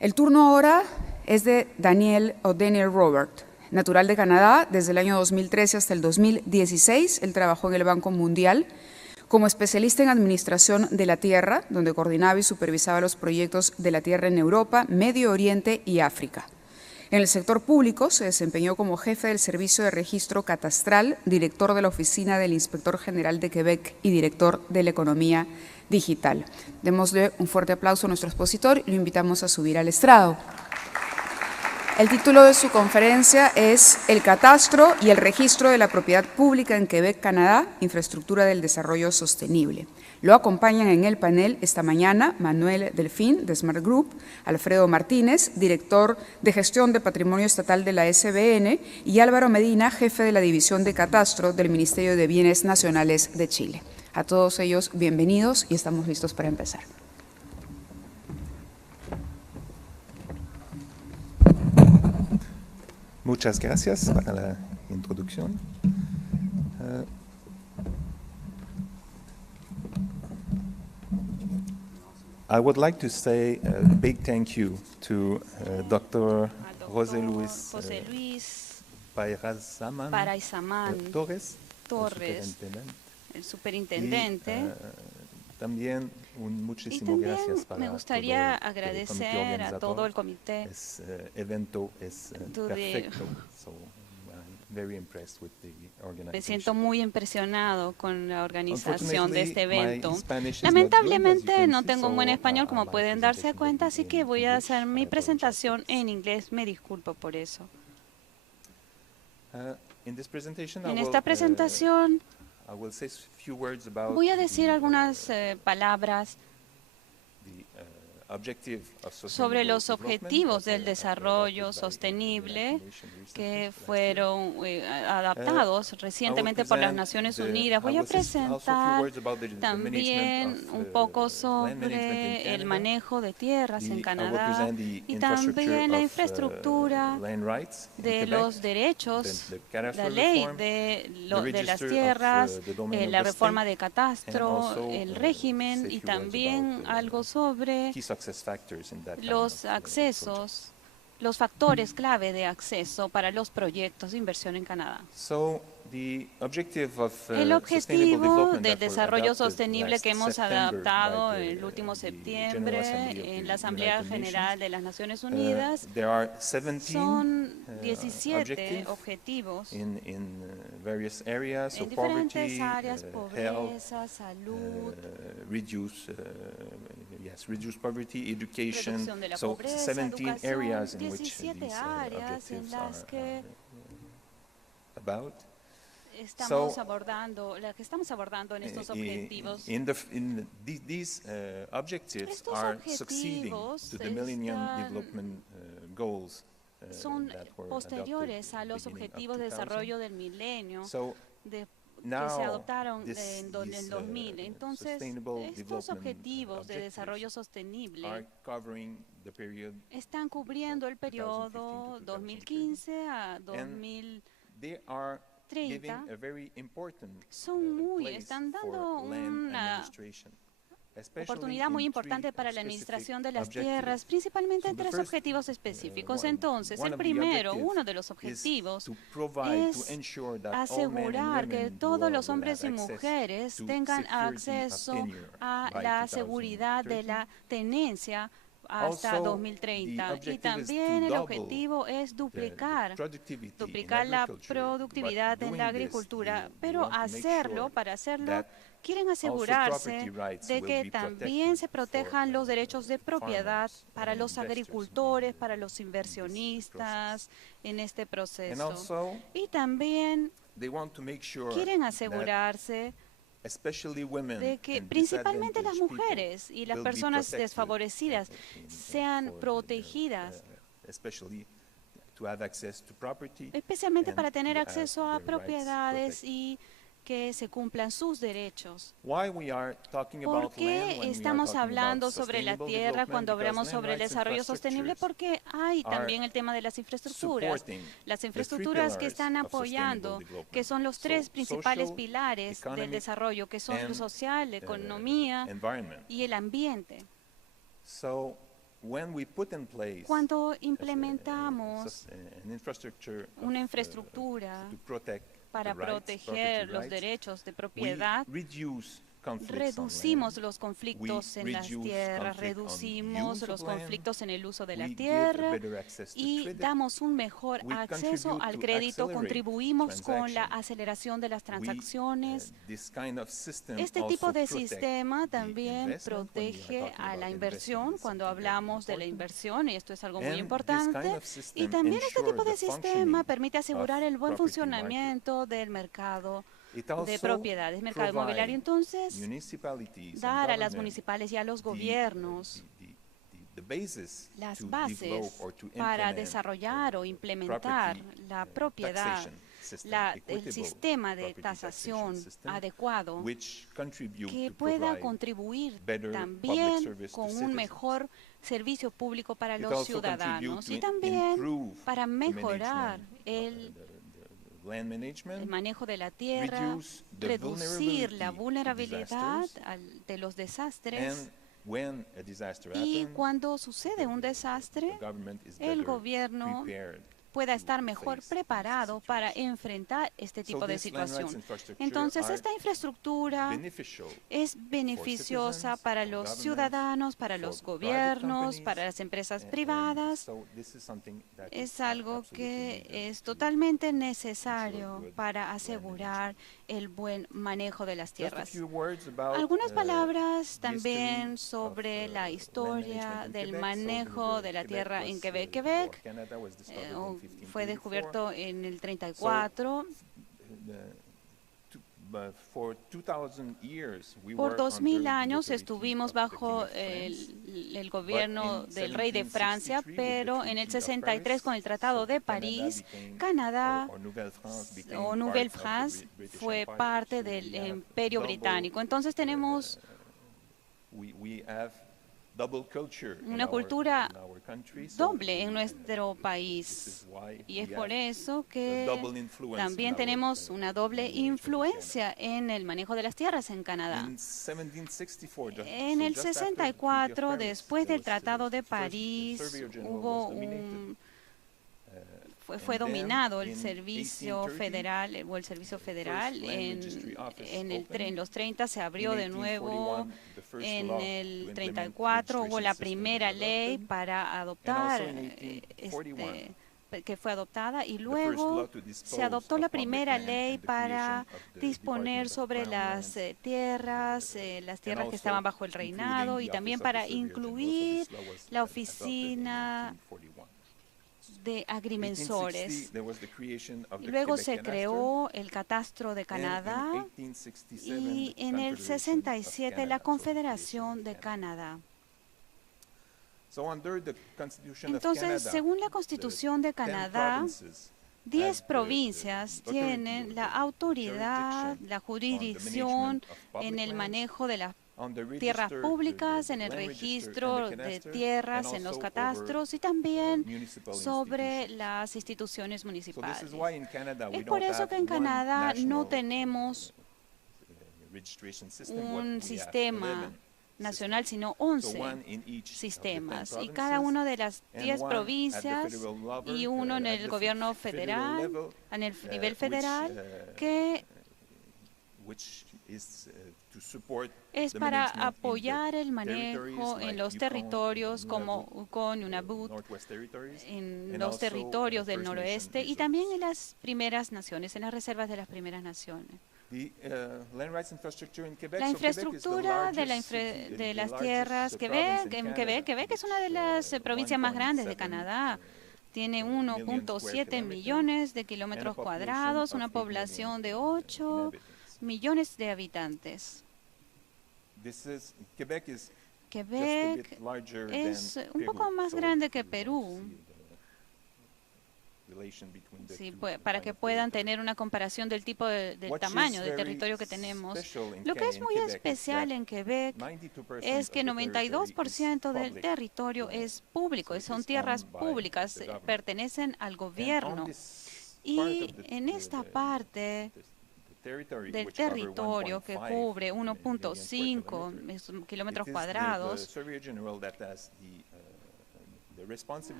El turno ahora es de Daniel Robert, natural de Canadá. Desde el año 2013 hasta el 2016, él trabajó en el Banco Mundial como especialista en administración de la tierra, donde coordinaba y supervisaba los proyectos de la tierra en Europa, Medio Oriente y África. En el sector público se desempeñó como jefe del Servicio de Registro Catastral, director de la Oficina del Inspector General de Quebec y director de la Economía Digital. Démosle un fuerte aplauso a nuestro expositor y lo invitamos a subir al estrado. El título de su conferencia es El catastro y el registro de la propiedad pública en Quebec, Canadá, infraestructura del desarrollo sostenible. Lo acompañan en el panel esta mañana Manuel Delfín, de Smart Group, Alfredo Martínez, director de gestión de patrimonio estatal de la SBN, y Álvaro Medina, jefe de la división de catastro del Ministerio de Bienes Nacionales de Chile. A todos ellos, bienvenidos y estamos listos para empezar. Muchas gracias para la introducción. I would like to say a big thank you to Dr. José Luis Paraizaman Torres, el superintendente. También muchísimas gracias para me gustaría agradecer a todo el comité. Este evento es perfecto. Me siento muy impresionado con la organización de este evento. Lamentablemente no tengo un buen español, como pueden darse cuenta, así que voy a hacer mi presentación en inglés. Me disculpo por eso. En esta presentación voy a decir algunas palabras sobre los objetivos del desarrollo sostenible que fueron adaptados recientemente por las Naciones Unidas. Voy a presentar también un poco sobre el manejo de tierras en Canadá y también la infraestructura de los derechos, la ley de las tierras, la reforma de catastro, el régimen y también algo sobre los accesos, los factores clave de acceso para los proyectos de inversión en Canadá. El objetivo del desarrollo sostenible que hemos adoptado el último septiembre en la Asamblea General de las Naciones Unidas son 17 objetivos en diferentes áreas: pobreza, salud, reducción de la pobreza, educación, 17 áreas en las que estamos abordando en estos objetivos. Estos objetivos son posteriores a los objetivos de desarrollo del milenio que se adoptaron en el 2000. Entonces, estos objetivos de desarrollo sostenible están cubriendo el periodo 2015 a 2030. Están dando una oportunidad muy importante para la administración de las tierras, principalmente en tres objetivos específicos. Entonces, el primero, uno de los objetivos, es asegurar que todos los hombres y mujeres tengan acceso a la seguridad de la tenencia hasta 2030. Y también el objetivo es duplicar la productividad en la agricultura, pero para hacerlo, quieren asegurarse de que también se protejan los derechos de propiedad para los agricultores, para los inversionistas en este proceso. Y también quieren asegurarse de que principalmente las mujeres y las personas desfavorecidas sean protegidas, especialmente para tener acceso a propiedades y que se cumplan sus derechos. ¿Por qué estamos hablando sobre la tierra cuando hablamos sobre el desarrollo sostenible? Porque hay también el tema de las infraestructuras. Las infraestructuras que están apoyando, que son los tres principales pilares del desarrollo, que son lo social, la economía y el ambiente. Cuando implementamos una infraestructura para proteger los derechos de propiedad, reducimos los conflictos en las tierras, reducimos los conflictos en el uso de la tierra y damos un mejor acceso al crédito, contribuimos con la aceleración de las transacciones. Este tipo de sistema también protege a la inversión cuando hablamos de la inversión, y esto es algo muy importante. Y también este tipo de sistema permite asegurar el buen funcionamiento del mercado de propiedades, mercado inmobiliario. Entonces, dar a las municipales y a los gobiernos las bases para desarrollar o implementar la propiedad, el sistema de tasación adecuado que pueda contribuir también con un mejor servicio público para los ciudadanos y también para mejorar el manejo de la tierra, reducir la vulnerabilidad de los desastres. Y cuando sucede un desastre, el gobierno pueda estar mejor preparado para enfrentar este tipo de situación. Entonces, esta infraestructura es beneficiosa para los ciudadanos, para los gobiernos, para las empresas privadas. Es algo que es totalmente necesario para asegurar el buen manejo de las tierras. Algunas palabras también sobre la historia del manejo de la tierra en Quebec. Quebec fue descubierto en el 34. Por 2000 años estuvimos bajo el gobierno del rey de Francia, pero en el 63, con el Tratado de París, Canadá o Nouvelle-France fue parte del Imperio Británico. Entonces tenemos una cultura doble en nuestro país, y es por eso que también tenemos una doble influencia en el manejo de las tierras en Canadá. En el 64, después del Tratado de París, fue dominado el servicio federal, en los 30 se abrió de nuevo. En el 34 hubo la primera ley para adoptar, que fue adoptada, y luego se adoptó la primera ley para disponer sobre las tierras que estaban bajo el reinado, y también para incluir la oficina de agrimensores. Luego se creó el Catastro de Canadá y en el 67 la Confederación de Canadá. Entonces, según la Constitución de Canadá, 10 provincias tienen la autoridad, la jurisdicción en el manejo de las tierras públicas, en el registro de tierras, en los catastros y también sobre las instituciones municipales. Es por eso que en Canadá no tenemos un sistema nacional, sino 11 sistemas, y cada una de las 10 provincias y uno en el gobierno federal, en el nivel federal, que es para apoyar el manejo en los territorios como con Nunavut, en los territorios del noroeste y también en las primeras naciones, en las reservas de las primeras naciones. La infraestructura de las tierras Quebec es una de las provincias más grandes de Canadá. Tiene 1.7 millones de kilómetros cuadrados, una población de 8 millones de habitantes. Quebec es un poco más grande que Perú. Sí, para que puedan tener una comparación del tipo del tamaño del territorio que tenemos. Lo que es muy especial en Quebec es que 92% del territorio es público, son tierras públicas, pertenecen al gobierno. Y en esta parte del territorio que cubre 1.5 kilómetros cuadrados,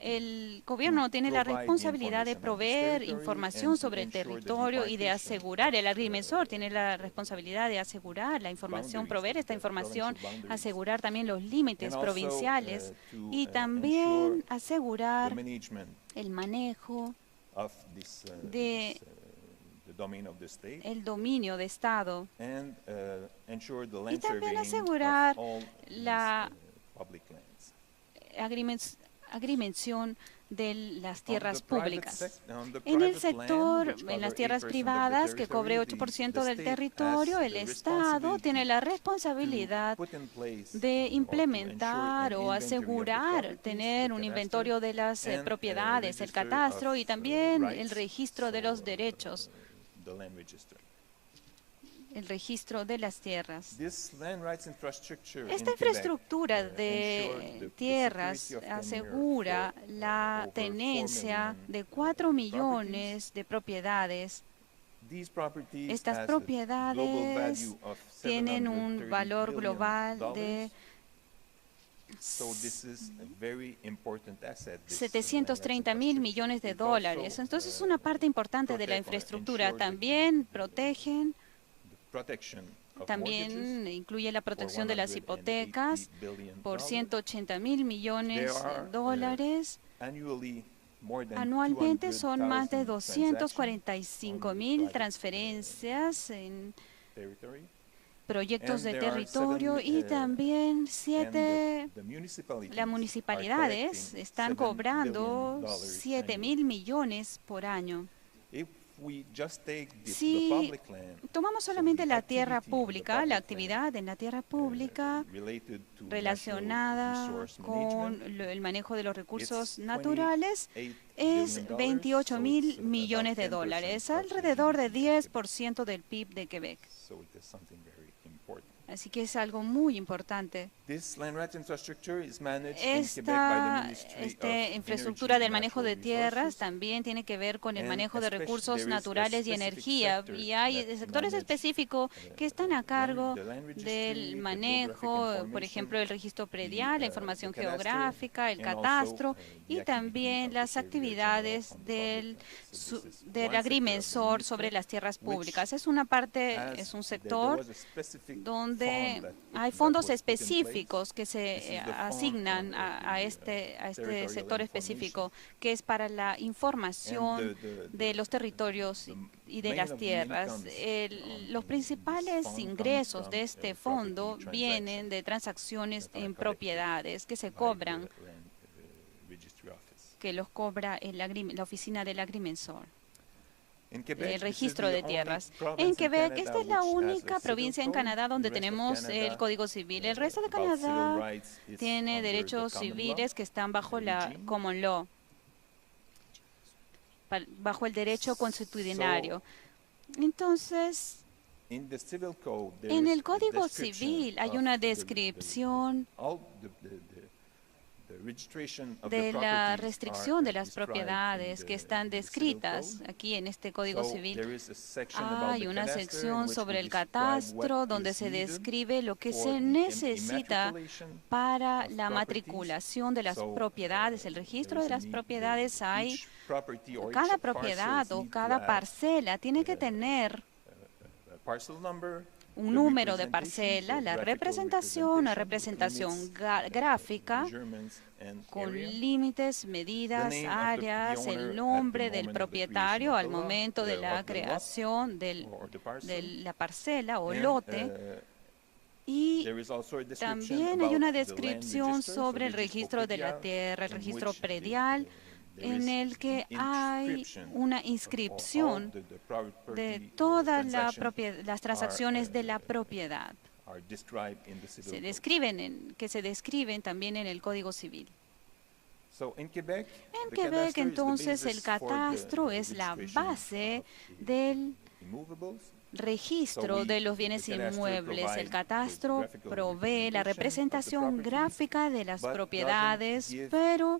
El gobierno tiene la responsabilidad de proveer información sobre el territorio y de asegurar, el agrimensor tiene la responsabilidad de asegurar la información, proveer esta información, asegurar también los límites provinciales y también asegurar el manejo de el dominio de Estado y también asegurar la agrimención de las tierras públicas. En el sector, en las tierras privadas, que cobre 8% del territorio, el Estado tiene la responsabilidad de implementar o asegurar, tener un inventario de las propiedades, el catastro y también el registro de los derechos, el registro de las tierras. Esta infraestructura de tierras asegura la tenencia de 4 millones de propiedades. Estas propiedades tienen un valor global de 730.000 millones de dólares. Entonces es una parte importante de la infraestructura. También protegen. También incluye la protección de las hipotecas por 180.000 millones de dólares. Anualmente son más de 245.000 transferencias en proyectos de territorio y también las municipalidades están cobrando 7.000 millones por año. Si tomamos solamente la tierra pública, la actividad en la tierra pública relacionada con el manejo de los recursos naturales, es 28.000 millones de dólares, alrededor de 10% del PIB de Quebec. Así que es algo muy importante. Esta infraestructura del manejo de tierras también tiene que ver con el manejo de recursos naturales y energía. Y hay sectores específicos que están a cargo del manejo, por ejemplo, el registro predial, la información geográfica, el catastro y también las actividades del agrimensor sobre las tierras públicas. Es una parte, es un sector donde hay fondos específicos que se asignan a este sector específico, que es para la información de los territorios y de las tierras. Los principales ingresos de este fondo vienen de transacciones en propiedades que se cobran, que los cobra la oficina del agrimensor. El registro de tierras. En Quebec, esta es la única provincia en Canadá donde tenemos el Código Civil. El resto de Canadá tiene derechos civiles que están bajo la Common Law, bajo el derecho consuetudinario. Entonces, en el Código Civil hay una descripción de la restricción de las propiedades que están descritas aquí en este Código Civil. Hay una sección sobre el catastro donde se describe lo que se necesita para la matriculación de las propiedades, el registro de las propiedades. Cada propiedad o cada parcela tiene que tener un número de parcela, la representación, una representación gráfica con límites, medidas, áreas, el nombre del propietario al momento de la creación de la parcela o lote. Y también hay una descripción sobre el registro de la tierra, el registro predial, en el que hay una inscripción de todas las transacciones de la propiedad que se describen también en el Código Civil. En Quebec, entonces, el catastro es la base del registro de los bienes inmuebles. El catastro provee la representación gráfica de las propiedades, pero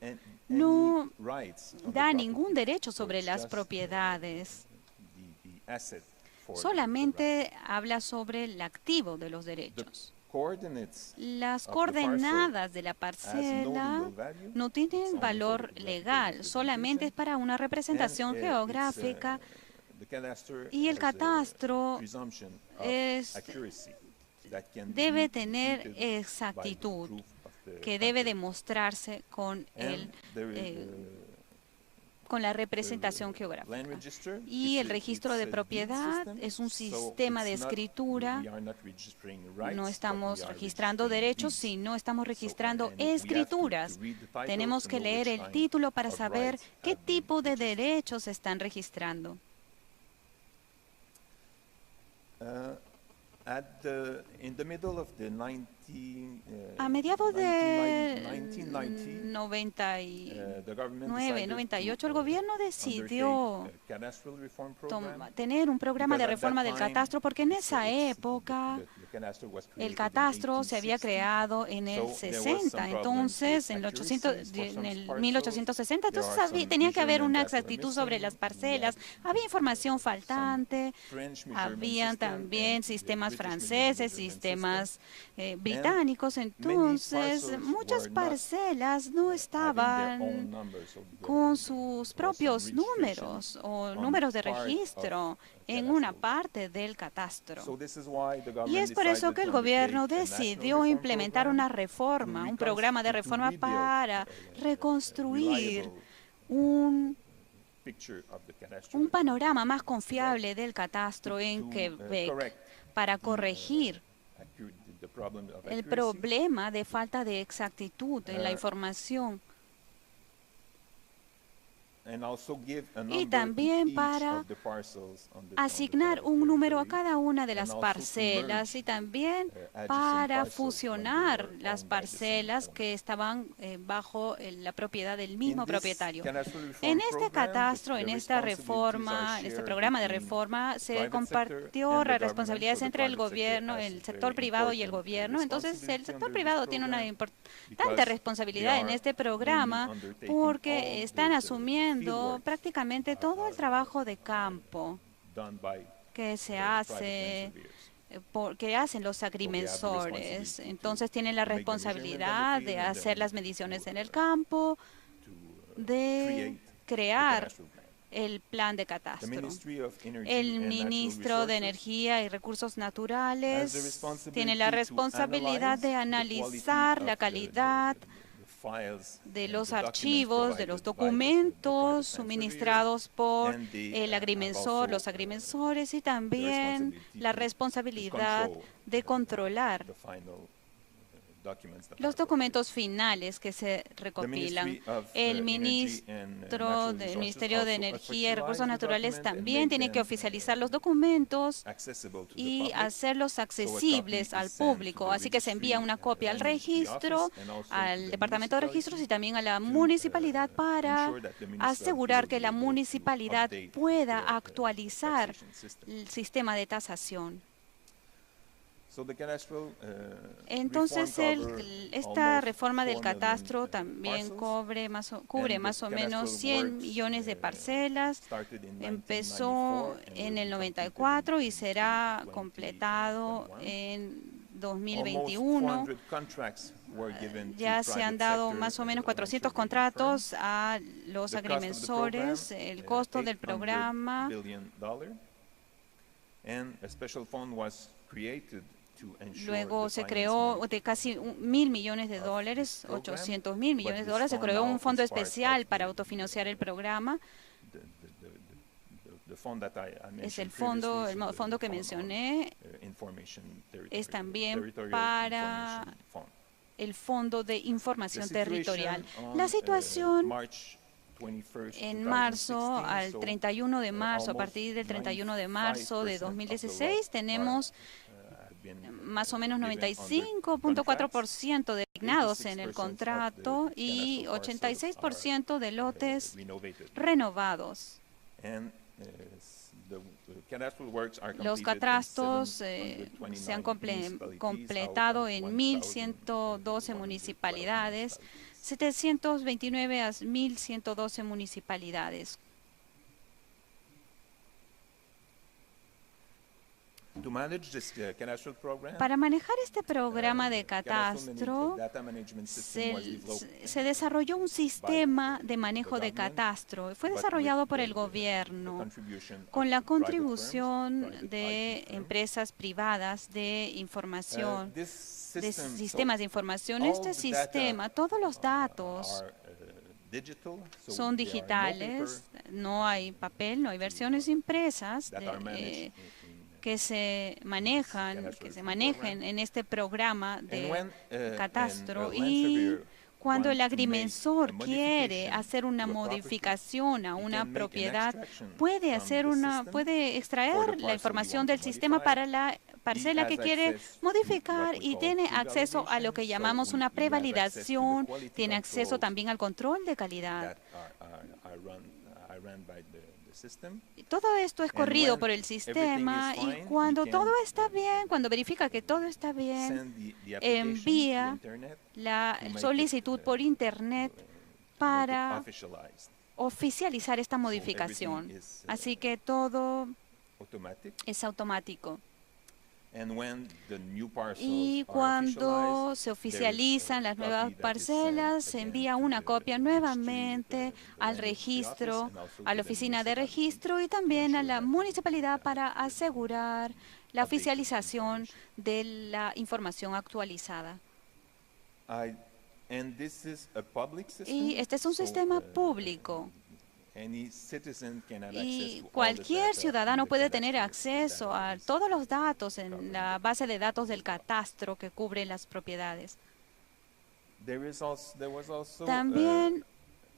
no da ningún derecho sobre las propiedades. Solamente habla sobre el activo de los derechos. Las coordenadas de la parcela no tienen valor legal, solamente es para una representación geográfica y el catastro debe tener exactitud que debe demostrarse con la representación geográfica. Y el registro de propiedad es un sistema de escritura. No estamos registrando derechos, sino estamos registrando escrituras. Tenemos que leer el título para saber qué tipo de derechos se están registrando. A mediados de 99, 98, el gobierno decidió tener un programa de reforma del catastro porque en esa época el catastro se había creado en el 60, entonces en el 1860, entonces tenía que haber una exactitud sobre las parcelas, había información faltante, habían también sistemas franceses, sistemas británicos, entonces muchas parcelas no estaban con sus propios números o números de registro en una parte del catastro. Y es por eso que el gobierno decidió implementar una reforma, un programa de reforma para reconstruir un panorama más confiable del catastro en Quebec, para corregir el problema de falta de exactitud en la información y también para asignar un número a cada una de las parcelas y también para fusionar las parcelas que estaban bajo la propiedad del mismo propietario. En este catastro, en esta reforma, en este programa de reforma, se compartió las responsabilidades entre el gobierno, el sector privado y el gobierno. Entonces, el sector privado tiene una importante responsabilidad en este programa porque están asumiendo prácticamente todo el trabajo de campo que se hace, que hacen los agrimensores. Entonces tienen la responsabilidad de hacer las mediciones en el campo, de crear el plan de catastro. El ministro de Energía y Recursos Naturales tiene la responsabilidad de analizar la calidad de los archivos, de los documentos suministrados por el agrimensor, los agrimensores y también la responsabilidad de controlar los documentos finales que se recopilan. El ministro del Ministerio de Energía y Recursos Naturales también tiene que oficializar los documentos y hacerlos accesibles al público. Así que se envía una copia al registro, al Departamento de Registros y también a la municipalidad para asegurar que la municipalidad pueda actualizar el sistema de tasación. Entonces, esta reforma del catastro también cubre más o menos 100 millones de parcelas. Empezó en el 94 y será completado en 2021. Ya se han dado más o menos 400 contratos a los agrimensores. El costo del programa luego se creó de casi 1.000 millones de dólares, 800.000 millones de dólares. Se creó un fondo especial para autofinanciar el programa. Es el fondo que mencioné, es también para el Fondo de Información Territorial. La situación en marzo, al 31 de marzo, a partir del 31 de marzo de 2016, tenemos más o menos 95.4% designados en el contrato y 86% de lotes renovados. Los catastros se han completado en 1.112 municipalidades, 729 a 1.112 municipalidades. To manage this cadastral program, Para manejar este programa de Cadastral catastro, Data Management System was developed se desarrolló un sistema de manejo de catastro. Fue desarrollado por el gobierno contribution con of la private contribución firms, de private IT firms. empresas privadas de información, This de system, sistemas de información. all Este the sistema, todos los datos are digital, so son there are no digitales, paper no hay papel, no hay versiones impresas that are managed que se manejan, que se manejen en este programa de when, catastro. a land Y surveyor cuando el want to make agrimensor a quiere modification hacer una to a property, modificación a he una can make an propiedad, extraction puede from hacer the system puede for the extraer la parcel you información want del to sistema modify. para la parcela He que has quiere access to modificar what we y call tiene acceso a lo que pre-validation, llamamos so una we have access to the prevalidación, quality tiene acceso controls también al control de calidad. that are run by the system. Todo esto es And corrido when por el everything sistema is y fine, cuando he todo can, está bien, cuando verifica que todo está bien, send the application to envía internet la to make solicitud it, por internet to make it para officialized. oficializar esta modificación. everything is, Así que todo Automatic. es automático. And when the new parcels Y are cuando officialized, se oficializan las there is a nuevas copy that is parcelas, se sent envía again to una the copia registry, nuevamente the al land registry office, registro, and also a la to the oficina de municipality registro y to también a ensure la that municipalidad para asegurar la updated oficialización information. de la información actualizada. And this is a public system, Y este es un so, sistema público. any citizen can have access Y to all the cualquier data ciudadano in the puede tener cadastral acceso a database. todos los datos en la base de datos del catastro que cubre las propiedades. There was also También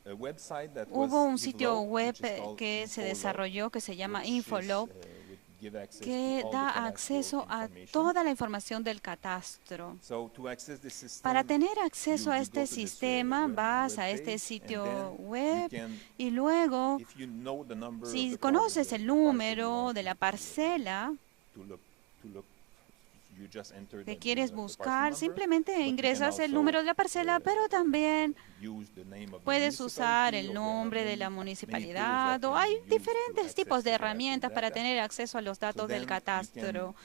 a website that hubo un was sitio developed, web which is called que se Infolob, desarrolló que se llama which is, Infolob, would give access que to all the da cadastral acceso a information. toda la información del catastro. So to access the system, Para tener acceso a you este go to this, sistema, vas a web este page, sitio and then web you can, y luego, if you know the number of si the conoces el número parcel de la parcela to look, you just enter que the quieres parcel buscar, number, simplemente but you can ingresas el also, número de la parcela, pero también use the name of the puedes usar municipality, el or nombre de la many tools municipalidad that o can hay be used to diferentes access tipos the de cadastral herramientas para data. tener acceso a los So datos then del you can catastro.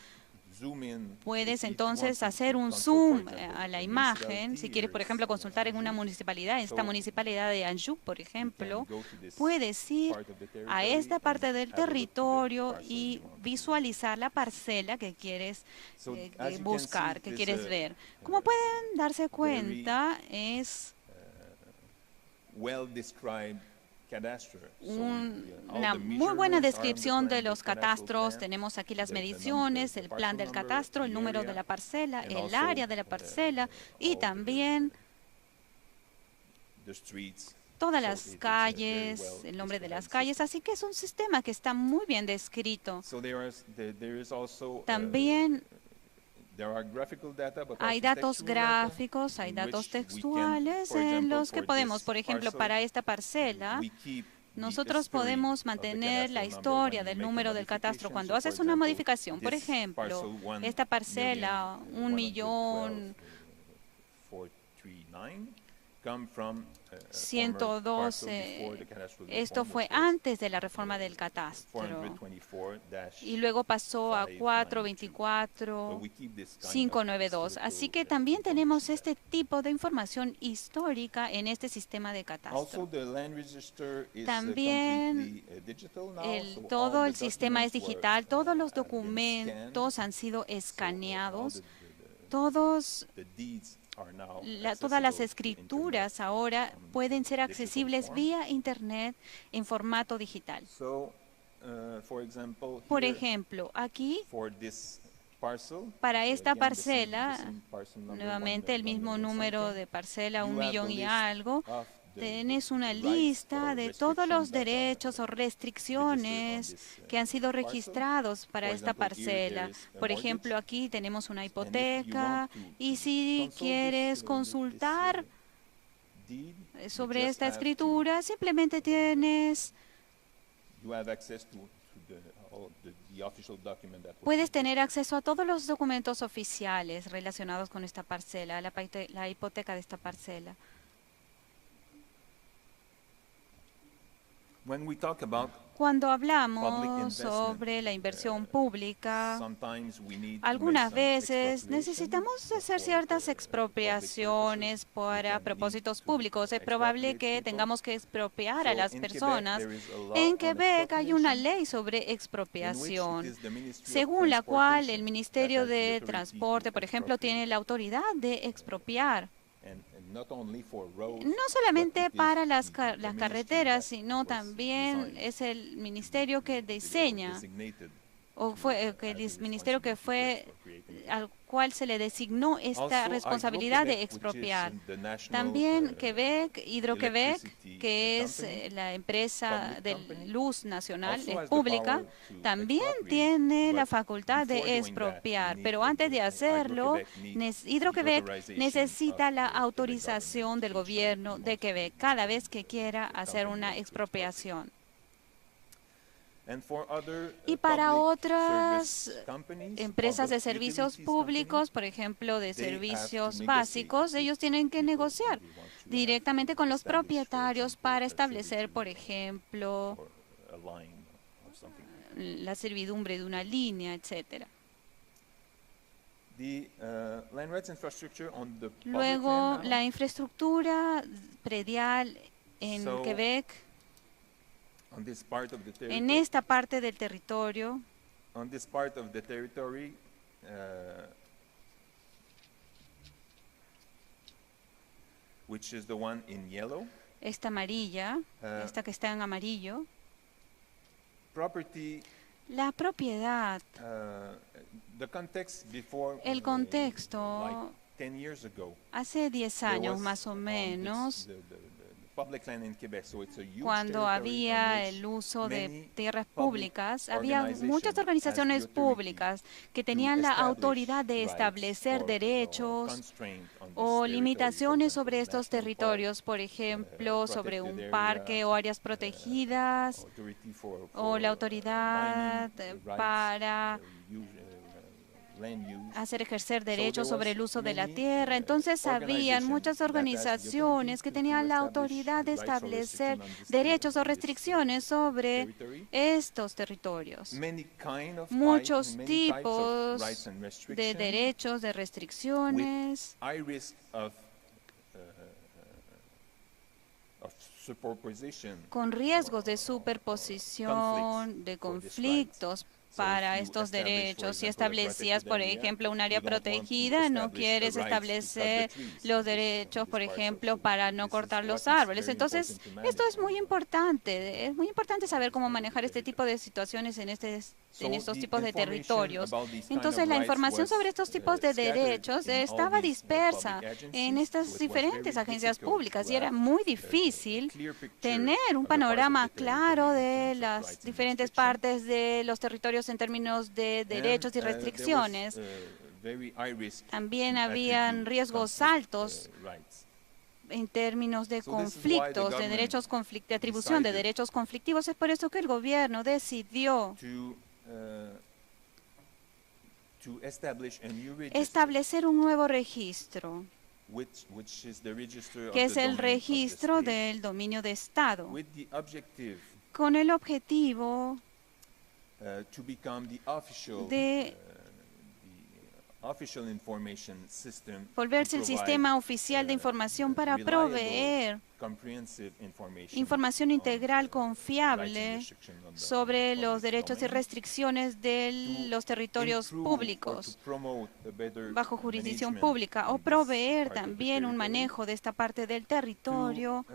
zoom in, Puedes if you want entonces to hacer un consult, zoom for example, a la a imagen. municipality, Si quieres, por here's, ejemplo, consultar en una Anjou. municipalidad, en esta So municipalidad de Anjou, por you ejemplo, can go to this puedes ir part of the a territory esta parte and del have a look to the territorio parcel y you want to visualizar la parcela que quieres So as you can buscar, see, que this, quieres ver. Como pueden darse cuenta, es well described cadastre. So, una muy buena descripción de los catastros. Tenemos aquí las mediciones, el plan del catastro, el número de la parcela, el área de la parcela y también todas las calles, el nombre de las calles. Así que es un sistema que está muy bien descrito. También hay datos gráficos, hay datos textuales en los que podemos, por ejemplo, para esta parcela, nosotros podemos mantener la historia del número del catastro cuando haces una modificación. Por ejemplo, esta parcela, 1.112.000, esto fue antes de la reforma del catastro y luego pasó a 424.592. Así que también tenemos este tipo de información histórica en este sistema de catastro. También todo el sistema es digital, todos los documentos han sido escaneados, todas las escrituras ahora pueden ser accesibles vía Internet en formato digital. Por ejemplo, aquí, para esta parcela, nuevamente el mismo número de parcela, 1 millón y algo, tienes una lista de todos los derechos o restricciones que han sido registrados para esta parcela. Por ejemplo, aquí tenemos una hipoteca y si quieres consultar sobre esta escritura, simplemente puedes tener acceso a todos los documentos oficiales relacionados con esta parcela, la hipoteca de esta parcela. Cuando hablamos sobre la inversión pública, algunas veces necesitamos hacer ciertas expropiaciones para propósitos públicos. Es probable que tengamos que expropiar a las personas. En Quebec hay una ley sobre expropiación, según la cual el Ministerio de Transporte, por ejemplo, tiene la autoridad de expropiar. No solamente para las carreteras, sino también es el ministerio que diseña, o fue el ministerio que fue al cual se le designó esta responsabilidad de expropiar. También Quebec, Hydro-Québec, que es la empresa de luz nacional, pública, también tiene la facultad de expropiar, pero antes de hacerlo, Hydro-Québec necesita la autorización del gobierno de Quebec cada vez que quiera hacer una expropiación. Y para otras empresas de servicios públicos, por ejemplo, de servicios básicos, ellos tienen que negociar directamente con los propietarios para establecer, por ejemplo, la servidumbre de una línea, etc. Luego, la infraestructura predial en Quebec, en esta parte del territorio, esta amarilla, esta que está en amarillo, la propiedad, el contexto, hace 10 años más o menos, cuando había el uso de tierras públicas, había muchas organizaciones públicas que tenían la autoridad de establecer derechos o limitaciones sobre estos territorios, por ejemplo, sobre un parque o áreas protegidas, o la autoridad para hacer ejercer derechos sobre el uso de la tierra. Entonces, habían muchas organizaciones que tenían la autoridad de establecer derechos o restricciones sobre estos territorios. Muchos tipos de derechos, de restricciones, con riesgos de superposición, de conflictos para estos derechos. Si establecías, por ejemplo, un área protegida, no quieres establecer los derechos, por ejemplo, para no cortar los árboles. Entonces, esto es muy importante. Es muy importante saber cómo manejar este tipo de situaciones en estos tipos de territorios. Entonces, la información sobre estos tipos de derechos estaba dispersa en estas diferentes agencias públicas y era muy difícil tener un panorama claro de las diferentes partes de los territorios en términos de derechos y restricciones. También habían riesgos altos en términos de conflictos, de derechos de atribución de derechos conflictivos. Es por eso que el gobierno decidió establecer un nuevo registro, que es el registro del dominio de Estado, con el objetivo de volverse el sistema oficial de información para proveer información integral confiable sobre los derechos y restricciones de los territorios públicos bajo jurisdicción pública, o proveer también un manejo de esta parte del territorio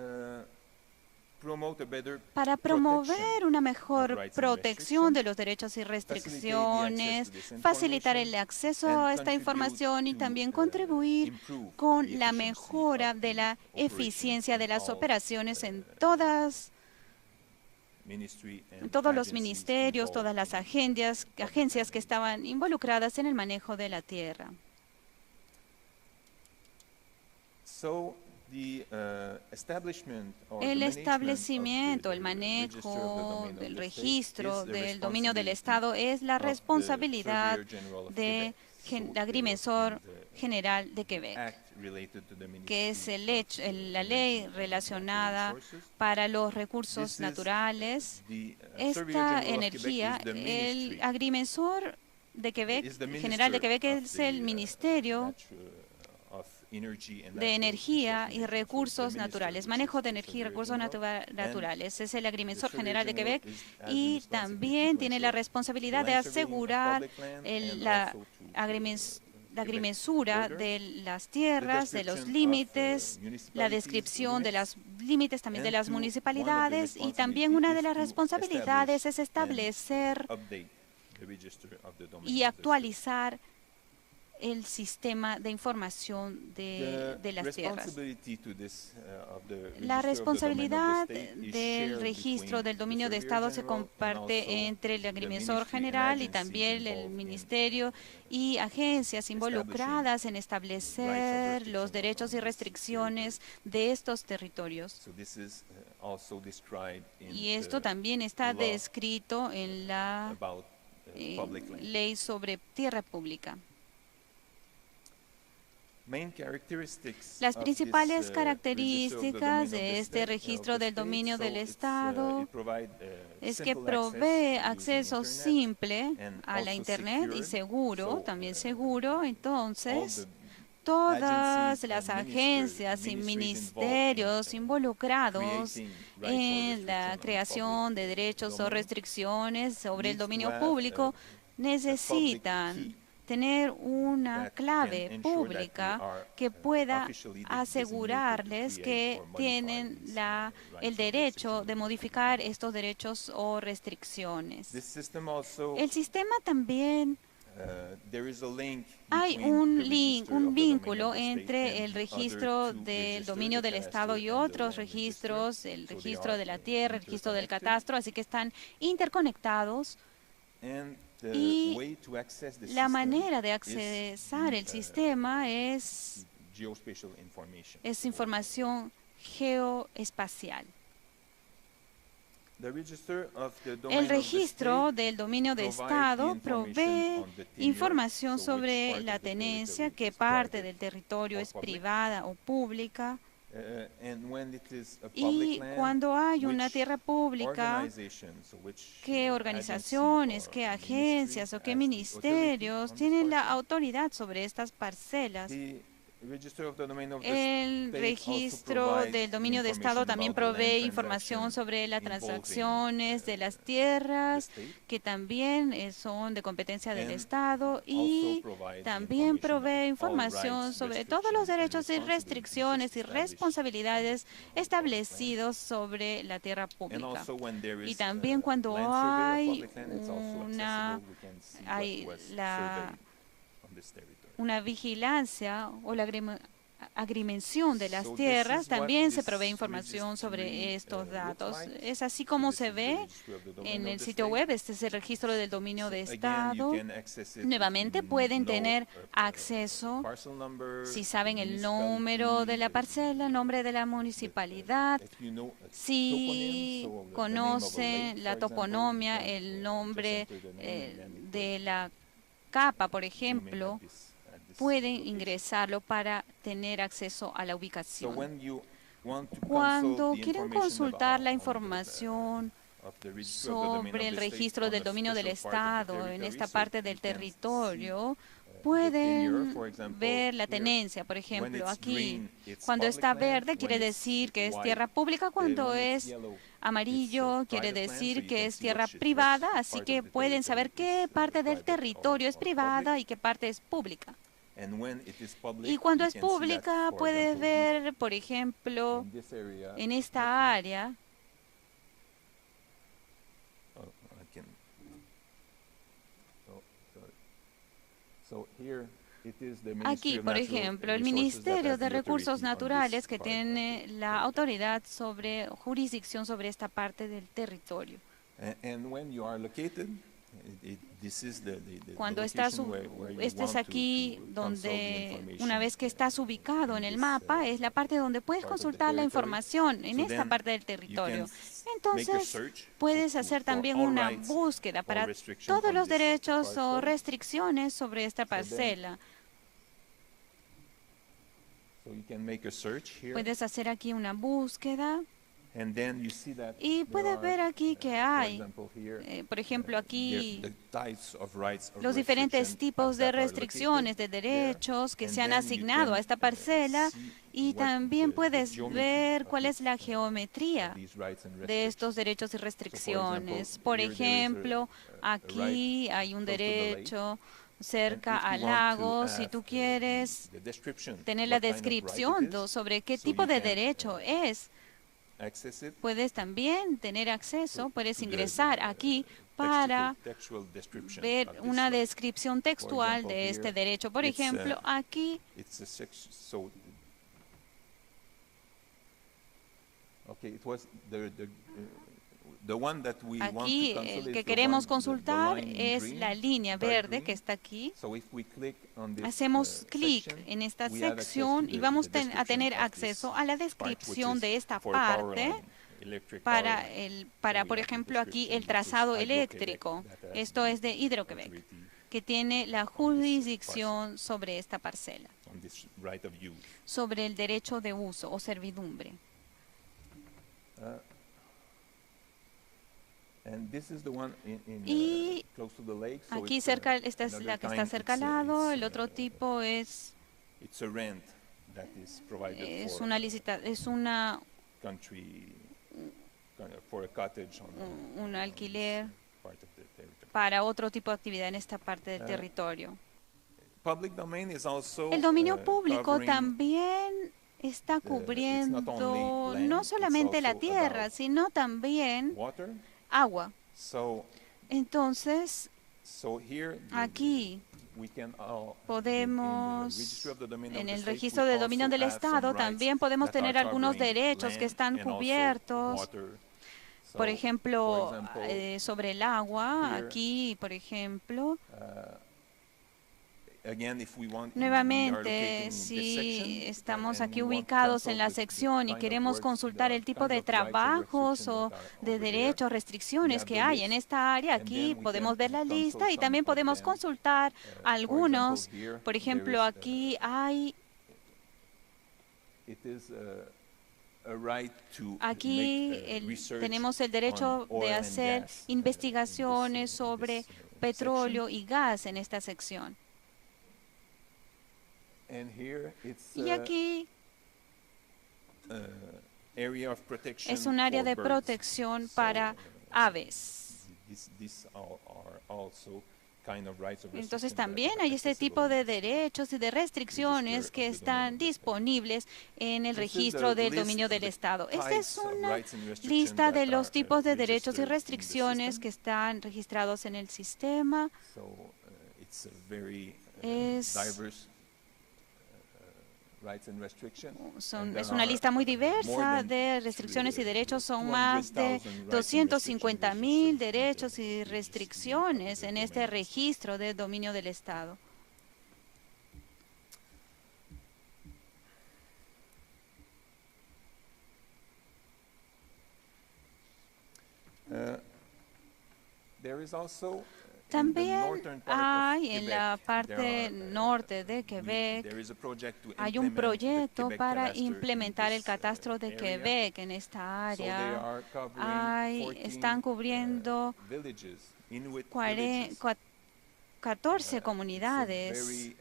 para promover una mejor protección de los derechos y restricciones, facilitar el acceso a esta información y también contribuir con la mejora de la eficiencia de las operaciones en todos los ministerios, todas las agencias que estaban involucradas en el manejo de la tierra. El establecimiento, el manejo del registro del dominio del Estado es la responsabilidad del agrimensor general de Quebec, que es la ley relacionada para los recursos naturales. Esta energía, el agrimensor de Quebec, general de Quebec, es el Ministerio de Energía y Recursos Naturales, manejo de energía y recursos naturales. Es el agrimensor general de Quebec y también tiene la responsabilidad de asegurar la agrimensura de las tierras, de los límites, la descripción de los límites también de las municipalidades, y también una de las responsabilidades es establecer y actualizar el sistema de información de las tierras. La responsabilidad del registro del dominio de Estado se comparte entre el agrimensor general y también el ministerio y agencias involucradas en establecer los derechos y restricciones de estos territorios. Y esto también está descrito en la ley sobre tierra pública. Las principales características de este registro del dominio del Estado es que provee acceso simple a la Internet y seguro, también seguro. Entonces, todas las agencias y ministerios involucrados en la creación de derechos o restricciones sobre el dominio público necesitan tener una clave pública que pueda asegurarles que tienen el derecho de modificar estos derechos o restricciones. El sistema también, hay un vínculo entre el registro del dominio del Estado y otros registros, el registro de la tierra, el registro del catastro, así que están interconectados. Y la manera de accesar el sistema es información geoespacial. El registro del dominio de Estado provee información sobre la tenencia, qué parte del territorio es privada o pública. Y cuando hay una tierra pública, ¿qué organizaciones, qué agencias o qué ministerios tienen la autoridad sobre estas parcelas? El registro del dominio de Estado también provee información sobre las transacciones de las tierras, que también son de competencia del Estado, y también provee información sobre todos los derechos y restricciones y responsabilidades establecidos sobre la tierra pública. Y también cuando hay una vigilancia o la agrimensión de las tierras, también se provee información sobre estos datos. Es así como se ve en el sitio web. Este es el registro del dominio de Estado. Nuevamente pueden tener acceso si saben el número de la parcela, el nombre de la municipalidad, si conocen la toponimia, el nombre de la capa, por ejemplo, pueden ingresarlo para tener acceso a la ubicación. Cuando quieren consultar la información sobre el registro del dominio del Estado en esta parte del territorio, pueden ver la tenencia. Por ejemplo, aquí, cuando está verde quiere decir que es tierra pública, cuando es amarillo quiere decir que es tierra privada, así que pueden saber qué parte del territorio es privada y qué parte es pública. Y cuando es pública, puede ver, por ejemplo, en esta área, aquí, por ejemplo, el Ministerio de Recursos Naturales, que tiene la autoridad sobre jurisdicción sobre esta parte del territorio. Cuando estés aquí, donde una vez que estás ubicado en el mapa, es la parte donde puedes consultar la información en esta parte del territorio. Entonces, puedes hacer también una búsqueda para todos los derechos o restricciones sobre esta parcela. Puedes hacer aquí una búsqueda. Y puedes ver aquí que hay, por ejemplo, aquí los diferentes tipos de restricciones de derechos que se han asignado a esta parcela, y también puedes ver cuál es la geometría de estos derechos y restricciones. Por ejemplo, aquí hay un derecho cerca al lago. Si tú quieres tener la descripción sobre qué tipo de derecho es, puedes también tener acceso, puedes ingresar aquí para ver una descripción textual de este derecho. Por ejemplo, aquí aquí el que queremos consultar es la línea verde que está aquí. Hacemos clic en esta sección y vamos a tener acceso a la descripción de esta parte para, por ejemplo, aquí el trazado eléctrico. Esto es de Hidro-Québec, que tiene la jurisdicción sobre esta parcela, sobre el derecho de uso o servidumbre. Y aquí cerca, esta es la que está cerca al lado. El otro tipo es un alquiler para otro tipo de actividad en esta parte del territorio. El dominio público también está cubriendo no solamente la tierra, sino también agua. Entonces, aquí podemos, en el registro de dominio del Estado, también podemos tener algunos derechos que están cubiertos. Por ejemplo, sobre el agua, aquí, por ejemplo, nuevamente, si estamos aquí ubicados en la sección y queremos consultar el tipo de trabajos o de derechos, restricciones que hay en esta área, aquí podemos ver la lista y también podemos consultar algunos. Por ejemplo, aquí hay... Aquí tenemos el derecho de hacer investigaciones sobre petróleo y gas en esta sección. Y aquí es un área de protección para aves. Entonces también hay este tipo de derechos y de restricciones que están disponibles en el registro del dominio del Estado. Esta es una lista de los tipos de derechos y restricciones que están registrados en el sistema. Es una lista muy diversa de restricciones y derechos. Son más de 250,000 derechos y restricciones en este registro de dominio del Estado. También hay en la parte norte de Quebec, hay un proyecto para implementar el catastro de Quebec en esta área. Están cubriendo 14 comunidades.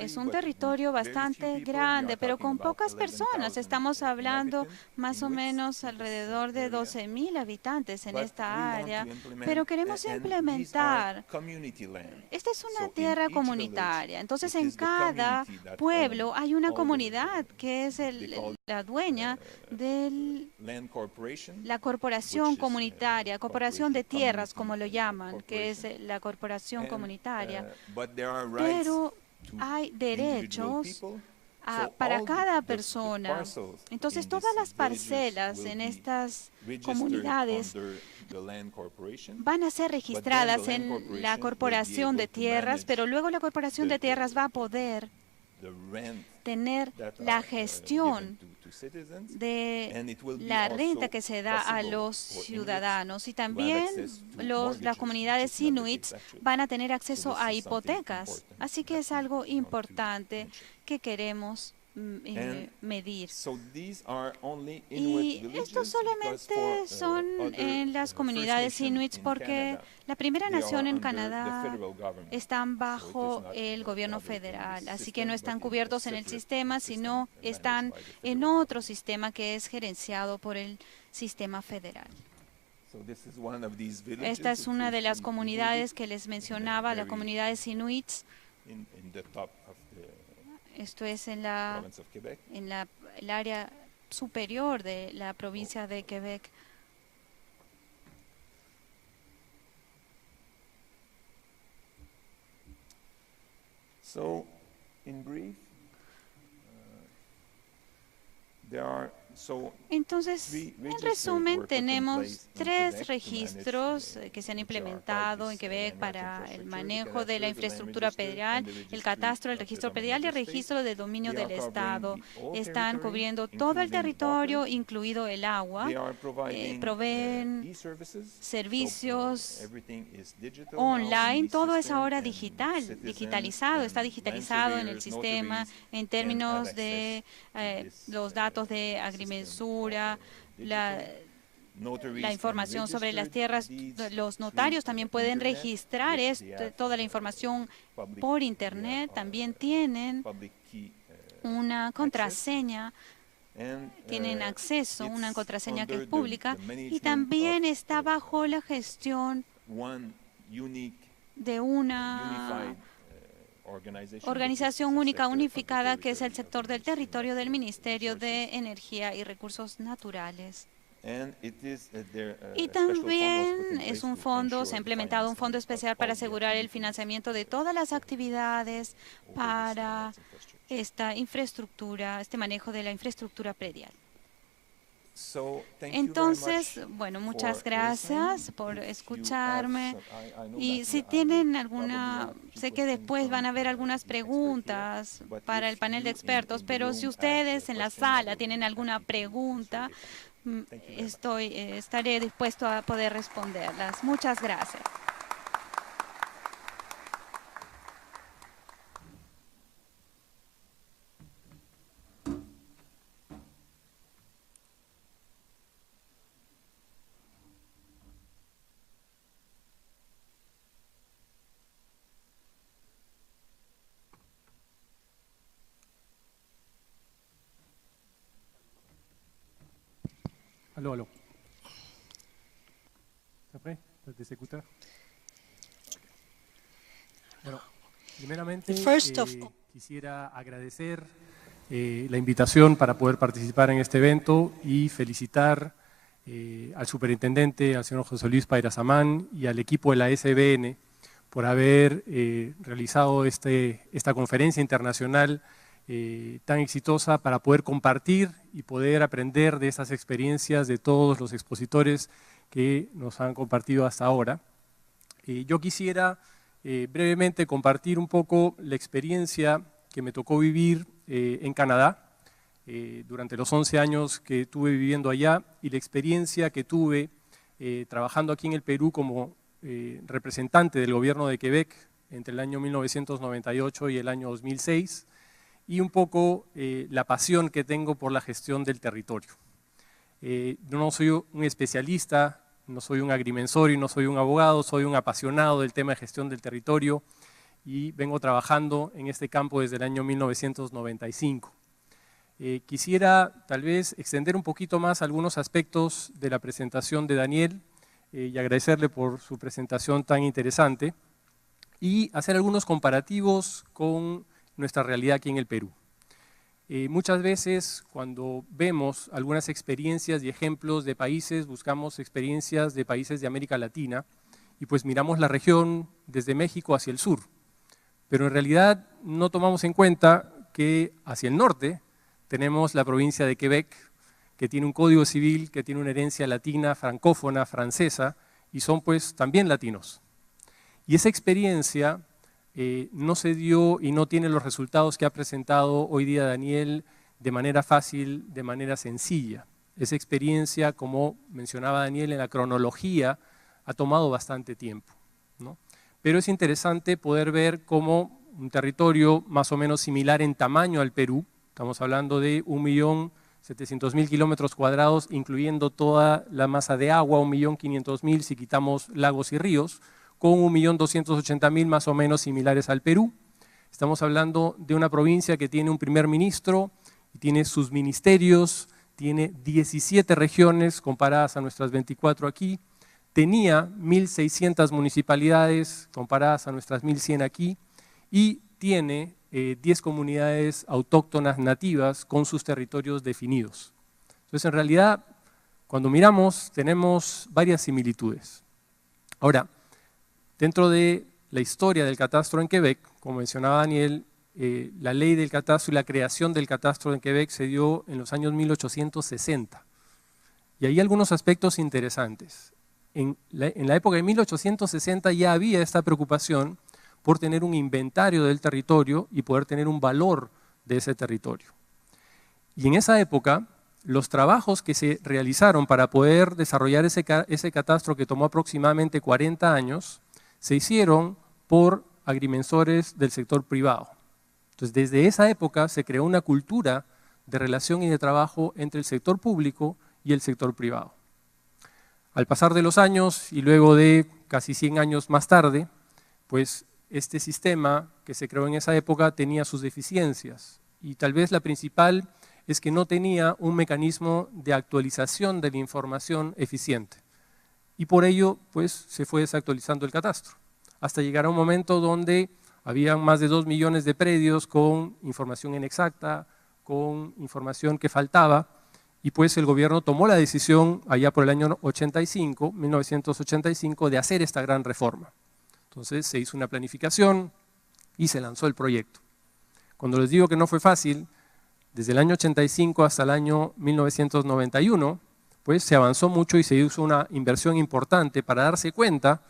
Es un territorio bastante grande, pero con pocas personas. Estamos hablando más o menos alrededor de 12,000 habitantes en esta área, pero queremos implementar. Esta es una tierra comunitaria, entonces en cada pueblo hay una comunidad que es la dueña de la corporación comunitaria, corporación de tierras, como lo llaman, que es la corporación comunitaria. Pero hay derechos para cada persona. Entonces, todas las parcelas en estas comunidades van a ser registradas en la Corporación de Tierras, pero luego la Corporación de Tierras va a poder tener la gestión de la renta que se da a los ciudadanos, y también las comunidades inuits van a tener acceso a hipotecas. Así que es algo importante que queremos medir. Y estos solamente son en las comunidades inuits porque la primera nación en Canadá están bajo el gobierno federal, así que no están cubiertos en el sistema, sino están en otro sistema que es gerenciado por el sistema federal. Esta es una de las comunidades que les mencionaba, las comunidades inuits. Esto es en el área superior de la provincia de Quebec. So, in brief, entonces, en resumen, tenemos 3 registros que se han implementado en Quebec para el manejo de la infraestructura predial: el catastro, el registro predial y el registro de dominio del Estado. Están cubriendo todo el territorio, incluido el agua. Proveen servicios online. Todo es ahora digitalizado, está digitalizado en el sistema en términos de los datos de agrimensura, la información sobre las tierras. Los notarios también pueden registrar toda la información por Internet. También tienen una contraseña, tienen acceso a una contraseña que es pública, y también está bajo la gestión de una organización única, unificada, que es el sector del territorio del Ministerio de Energía y Recursos Naturales. Y también es un fondo, se ha implementado un fondo especial para asegurar el financiamiento de todas las actividades para esta infraestructura, este manejo de la infraestructura predial. Entonces, bueno, muchas gracias por escucharme. Y si tienen sé que después van a haber algunas preguntas para el panel de expertos, pero si ustedes en la sala tienen alguna pregunta, estaré dispuesto a poder responderlas. Muchas gracias. Aló, aló. ¿Está prêt? ¿Desde escuchar? Bueno, primeramente quisiera agradecer la invitación para poder participar en este evento y felicitar al superintendente, al señor José Luis Pairazamán, y al equipo de la SBN por haber realizado esta conferencia internacional tan exitosa para poder compartir y poder aprender de esas experiencias de todos los expositores que nos han compartido hasta ahora. Yo quisiera brevemente compartir un poco la experiencia que me tocó vivir en Canadá durante los 11 años que estuve viviendo allá, y la experiencia que tuve trabajando aquí en el Perú como representante del gobierno de Quebec entre el año 1998 y el año 2006, y un poco la pasión que tengo por la gestión del territorio. No soy un especialista, no soy un agrimensor y no soy un abogado, soy un apasionado del tema de gestión del territorio y vengo trabajando en este campo desde el año 1995. Quisiera tal vez extender un poquito más algunos aspectos de la presentación de Daniel y agradecerle por su presentación tan interesante, y hacer algunos comparativos con nuestra realidad aquí en el Perú. Muchas veces cuando vemos algunas experiencias y ejemplos de países, buscamos experiencias de países de América Latina y pues miramos la región desde México hacia el sur, pero en realidad no tomamos en cuenta que hacia el norte tenemos la provincia de Quebec, que tiene un código civil, que tiene una herencia latina, francófona, francesa, y son pues también latinos. Y esa experiencia no se dio y no tiene los resultados que ha presentado hoy día Daniel de manera fácil, de manera sencilla. Esa experiencia, como mencionaba Daniel en la cronología, ha tomado bastante tiempo, ¿no? Pero es interesante poder ver cómo un territorio más o menos similar en tamaño al Perú, estamos hablando de 1.700.000 kilómetros cuadrados, incluyendo toda la masa de agua, 1.500.000 si quitamos lagos y ríos, con 1.280.000 más o menos similares al Perú. Estamos hablando de una provincia que tiene un primer ministro, tiene sus ministerios, tiene 17 regiones comparadas a nuestras 24 aquí, tenía 1.600 municipalidades comparadas a nuestras 1.100 aquí y tiene 10 comunidades autóctonas nativas con sus territorios definidos. Entonces, en realidad, cuando miramos, tenemos varias similitudes. Ahora, dentro de la historia del catastro en Quebec, como mencionaba Daniel, la ley del catastro y la creación del catastro en Quebec se dio en los años 1860. Y hay algunos aspectos interesantes. En la época de 1860 ya había esta preocupación por tener un inventario del territorio y poder tener un valor de ese territorio. Y en esa época, los trabajos que se realizaron para poder desarrollar ese catastro que tomó aproximadamente 40 años, se hicieron por agrimensores del sector privado. Entonces, desde esa época se creó una cultura de relación y de trabajo entre el sector público y el sector privado. Al pasar de los años y luego de casi 100 años más tarde, pues este sistema que se creó en esa época tenía sus deficiencias y tal vez la principal es que no tenía un mecanismo de actualización de la información eficiente y por ello pues se fue desactualizando el catastro hasta llegar a un momento donde había más de 2 millones de predios con información inexacta, con información que faltaba y pues el gobierno tomó la decisión allá por el año 1985 de hacer esta gran reforma. Entonces se hizo una planificación y se lanzó el proyecto. Cuando les digo que no fue fácil, desde el año 85 hasta el año 1991, pues se avanzó mucho y se hizo una inversión importante para darse cuenta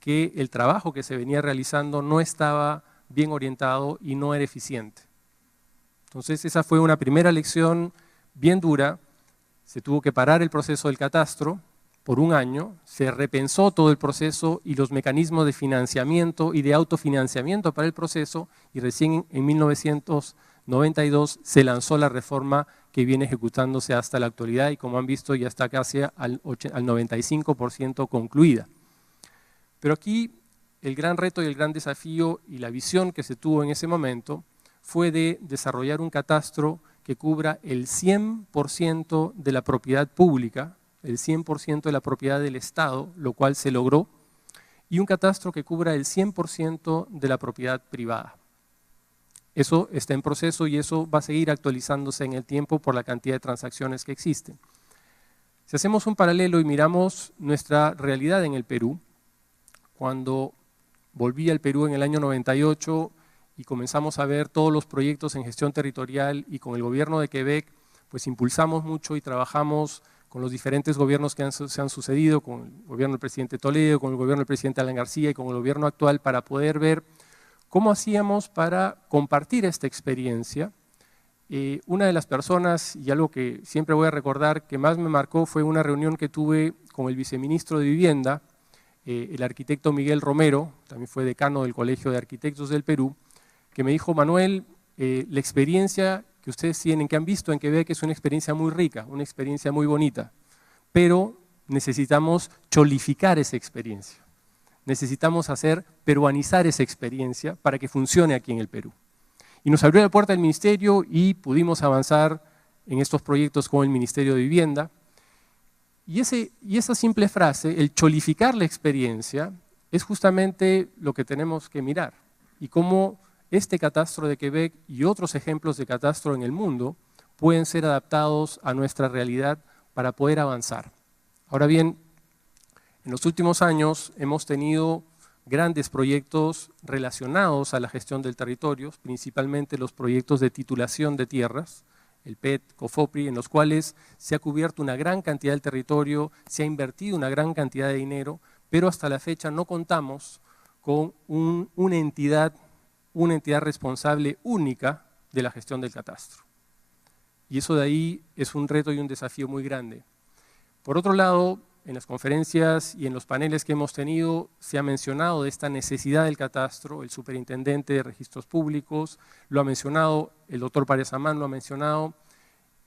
que el trabajo que se venía realizando no estaba bien orientado y no era eficiente. Entonces esa fue una primera lección bien dura, se tuvo que parar el proceso del catastro por un año, se repensó todo el proceso y los mecanismos de financiamiento y de autofinanciamiento para el proceso y recién en 1992 se lanzó la reforma que viene ejecutándose hasta la actualidad y como han visto ya está casi al 95% concluida. Pero aquí el gran reto y el gran desafío y la visión que se tuvo en ese momento fue de desarrollar un catastro que cubra el 100% de la propiedad pública, el 100% de la propiedad del Estado, lo cual se logró, y un catastro que cubra el 100% de la propiedad privada. Eso está en proceso y eso va a seguir actualizándose en el tiempo por la cantidad de transacciones que existen. Si hacemos un paralelo y miramos nuestra realidad en el Perú, cuando volví al Perú en el año 98 y comenzamos a ver todos los proyectos en gestión territorial y con el gobierno de Quebec, pues impulsamos mucho y trabajamos con los diferentes gobiernos que se han sucedido, con el gobierno del presidente Toledo, con el gobierno del presidente Alan García y con el gobierno actual para poder ver cómo hacíamos para compartir esta experiencia. Una de las personas, y algo que siempre voy a recordar, que más me marcó fue una reunión que tuve con el viceministro de Vivienda, el arquitecto Miguel Romero, también fue decano del Colegio de Arquitectos del Perú, que me dijo, Manuel, la experiencia que ustedes tienen, que han visto en Quebec, es una experiencia muy rica, una experiencia muy bonita, pero necesitamos cholificar esa experiencia, necesitamos peruanizar esa experiencia para que funcione aquí en el Perú. Y nos abrió la puerta del ministerio y pudimos avanzar en estos proyectos con el Ministerio de Vivienda. Y esa simple frase, el cholificar la experiencia, es justamente lo que tenemos que mirar. Y cómo este catastro de Quebec y otros ejemplos de catastro en el mundo pueden ser adaptados a nuestra realidad para poder avanzar. Ahora bien, en los últimos años hemos tenido grandes proyectos relacionados a la gestión del territorio, principalmente los proyectos de titulación de tierras, el PET, COFOPRI, en los cuales se ha cubierto una gran cantidad del territorio, se ha invertido una gran cantidad de dinero, pero hasta la fecha no contamos con una entidad responsable única de la gestión del catastro. Y eso de ahí es un reto y un desafío muy grande. Por otro lado, en las conferencias y en los paneles que hemos tenido se ha mencionado de esta necesidad del catastro, el superintendente de registros públicos lo ha mencionado, el doctor Párez Amán lo ha mencionado,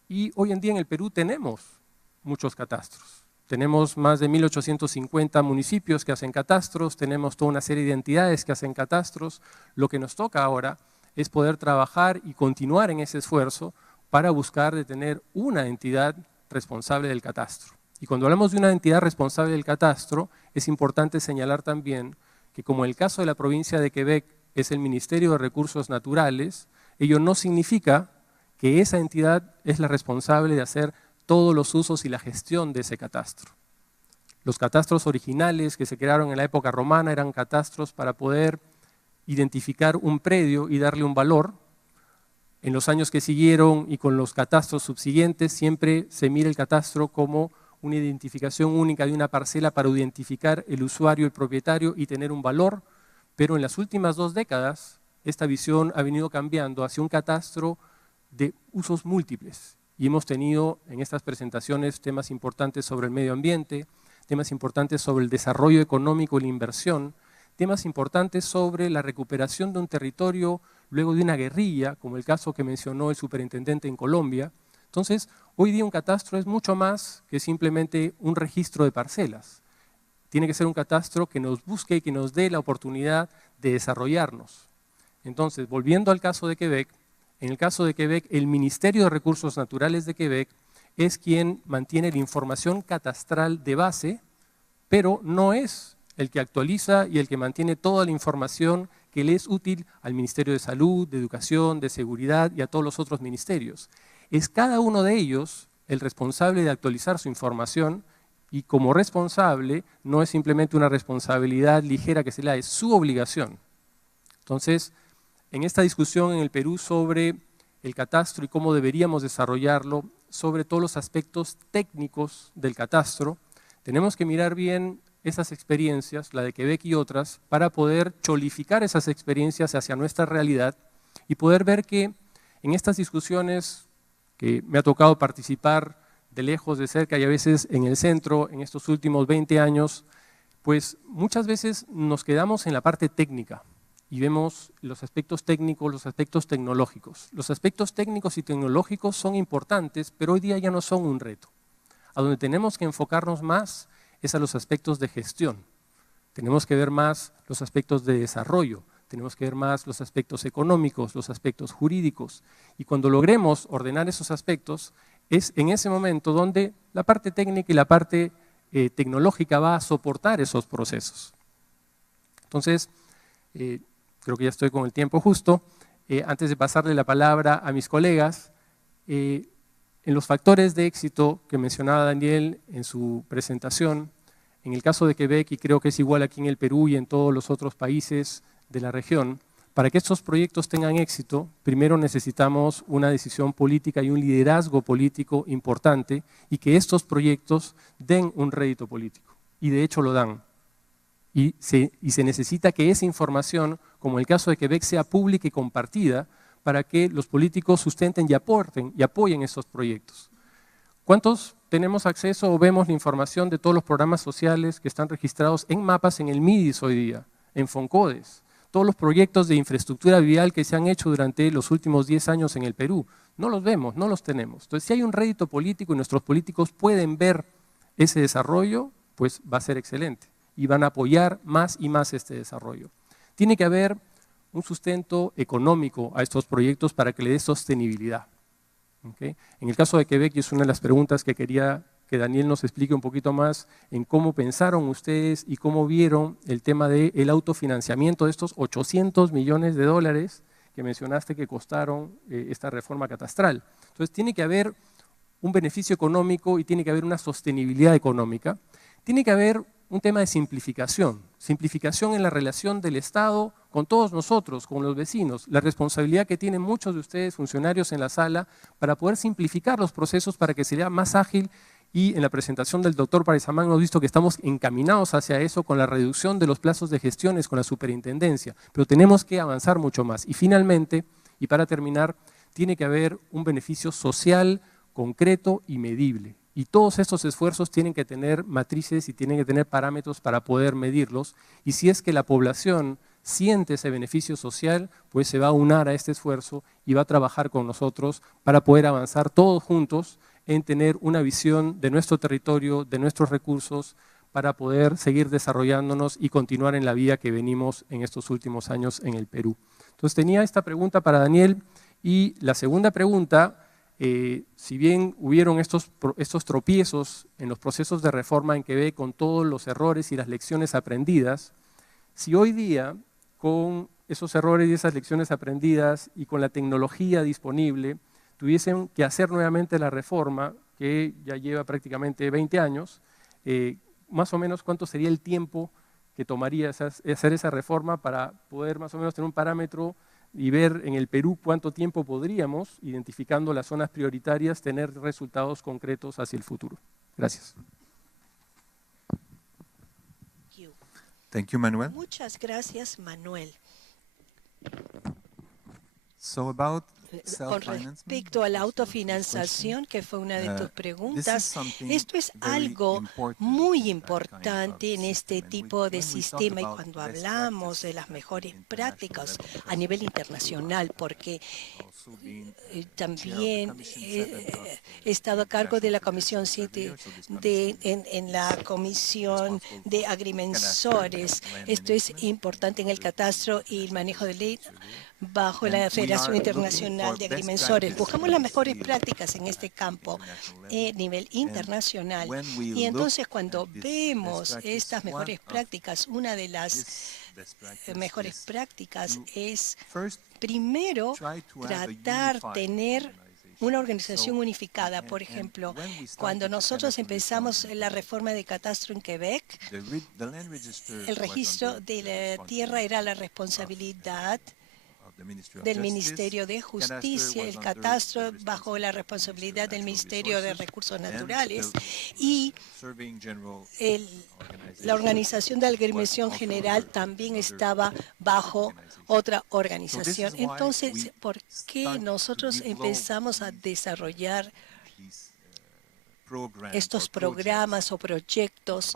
y hoy en día en el Perú tenemos muchos catastros. Tenemos más de 1.850 municipios que hacen catastros, tenemos toda una serie de entidades que hacen catastros. Lo que nos toca ahora es poder trabajar y continuar en ese esfuerzo para buscar de tener una entidad responsable del catastro. Y cuando hablamos de una entidad responsable del catastro, es importante señalar también que como en el caso de la provincia de Quebec es el Ministerio de Recursos Naturales, ello no significa que esa entidad es la responsable de hacer todos los usos y la gestión de ese catastro. Los catastros originales que se crearon en la época romana eran catastros para poder identificar un predio y darle un valor. En los años que siguieron y con los catastros subsiguientes siempre se mira el catastro como una identificación única de una parcela para identificar el usuario, el propietario y tener un valor, pero en las últimas 2 décadas esta visión ha venido cambiando hacia un catastro de usos múltiples y hemos tenido en estas presentaciones temas importantes sobre el medio ambiente, temas importantes sobre el desarrollo económico y la inversión, temas importantes sobre la recuperación de un territorio luego de una guerrilla, como el caso que mencionó el superintendente en Colombia. Entonces, hoy día un catastro es mucho más que simplemente un registro de parcelas. Tiene que ser un catastro que nos busque y que nos dé la oportunidad de desarrollarnos. Entonces, volviendo al caso de Quebec, en el caso de Quebec, el Ministerio de Recursos Naturales de Quebec es quien mantiene la información catastral de base, pero no es el que actualiza y el que mantiene toda la información que le es útil al Ministerio de Salud, de Educación, de Seguridad y a todos los otros ministerios. Es cada uno de ellos el responsable de actualizar su información y como responsable no es simplemente una responsabilidad ligera que se le da, es su obligación. Entonces, en esta discusión en el Perú sobre el catastro y cómo deberíamos desarrollarlo, sobre todos los aspectos técnicos del catastro, tenemos que mirar bien esas experiencias, la de Quebec y otras, para poder cholificar esas experiencias hacia nuestra realidad y poder ver que en estas discusiones que me ha tocado participar de lejos, de cerca y a veces en el centro en estos últimos 20 años, pues muchas veces nos quedamos en la parte técnica y vemos los aspectos técnicos, los aspectos tecnológicos. Los aspectos técnicos y tecnológicos son importantes, pero hoy día ya no son un reto. A donde tenemos que enfocarnos más es a los aspectos de gestión. Tenemos que ver más los aspectos de desarrollo, tenemos que ver más los aspectos económicos, los aspectos jurídicos. Y cuando logremos ordenar esos aspectos, es en ese momento donde la parte técnica y la parte tecnológica va a soportar esos procesos. Entonces, creo que ya estoy con el tiempo justo. Antes de pasarle la palabra a mis colegas, en los factores de éxito que mencionaba Daniel en su presentación, en el caso de Quebec, y creo que es igual aquí en el Perú y en todos los otros países de la región, para que estos proyectos tengan éxito, primero necesitamos una decisión política y un liderazgo político importante y que estos proyectos den un rédito político. Y de hecho lo dan. Y se necesita que esa información, como el caso de Quebec, sea pública y compartida para que los políticos sustenten y aporten y apoyen estos proyectos. ¿Cuántos tenemos acceso o vemos la información de todos los programas sociales que están registrados en mapas en el MIDIS hoy día, en FONCODES? Todos los proyectos de infraestructura vial que se han hecho durante los últimos 10 años en el Perú. No los vemos, no los tenemos. Entonces, si hay un rédito político y nuestros políticos pueden ver ese desarrollo, pues va a ser excelente y van a apoyar más y más este desarrollo. Tiene que haber un sustento económico a estos proyectos para que le dé sostenibilidad. ¿Okay? En el caso de Quebec, y es una de las preguntas que quería que Daniel nos explique un poquito más en cómo pensaron ustedes y cómo vieron el tema del autofinanciamiento de estos 800 millones de dólares que mencionaste que costaron esta reforma catastral. Entonces tiene que haber un beneficio económico y tiene que haber una sostenibilidad económica. Tiene que haber un tema de simplificación. Simplificación en la relación del Estado con todos nosotros, con los vecinos. La responsabilidad que tienen muchos de ustedes, funcionarios en la sala, para poder simplificar los procesos para que sea más ágil. Y en la presentación del doctor Parisamán hemos visto que estamos encaminados hacia eso con la reducción de los plazos de gestiones con la superintendencia. Pero tenemos que avanzar mucho más. Y finalmente, y para terminar, tiene que haber un beneficio social, concreto y medible. Y todos estos esfuerzos tienen que tener matrices y tienen que tener parámetros para poder medirlos. Y si es que la población siente ese beneficio social, pues se va a unar a este esfuerzo y va a trabajar con nosotros para poder avanzar todos juntos en tener una visión de nuestro territorio, de nuestros recursos, para poder seguir desarrollándonos y continuar en la vía que venimos en estos últimos años en el Perú. Entonces tenía esta pregunta para Daniel y la segunda pregunta, si bien hubieron estos tropiezos en los procesos de reforma en Quebec con todos los errores y las lecciones aprendidas, si hoy día con esos errores y esas lecciones aprendidas y con la tecnología disponible, tuviesen que hacer nuevamente la reforma, que ya lleva prácticamente 20 años, más o menos cuánto sería el tiempo que tomaría hacer esa reforma para poder más o menos tener un parámetro y ver en el Perú cuánto tiempo podríamos, identificando las zonas prioritarias, tener resultados concretos hacia el futuro. Gracias. Thank you, Manuel. Muchas gracias, Manuel. So about Con respecto a la autofinanciación, que fue una de tus preguntas, esto es algo muy importante en este tipo de sistema y cuando hablamos de las mejores prácticas a nivel internacional, porque también he estado a cargo de la Comisión 7 en la Comisión de Agrimensores. Esto es importante en el catastro y el manejo de ley bajo la Federación Internacional de Agrimensores. Buscamos las mejores prácticas en este campo a nivel internacional. Y entonces cuando vemos estas mejores prácticas, una de las mejores prácticas es, primero, tratar de tener una organización unificada. Por ejemplo, cuando nosotros empezamos la reforma de catastro en Quebec, el registro de la tierra era la responsabilidad del Ministerio de Justicia, el catastro bajo la responsabilidad del Ministerio de Recursos Naturales y la organización de agremiación general también estaba bajo otra organización. Entonces, ¿por qué nosotros empezamos a desarrollar estos programas o proyectos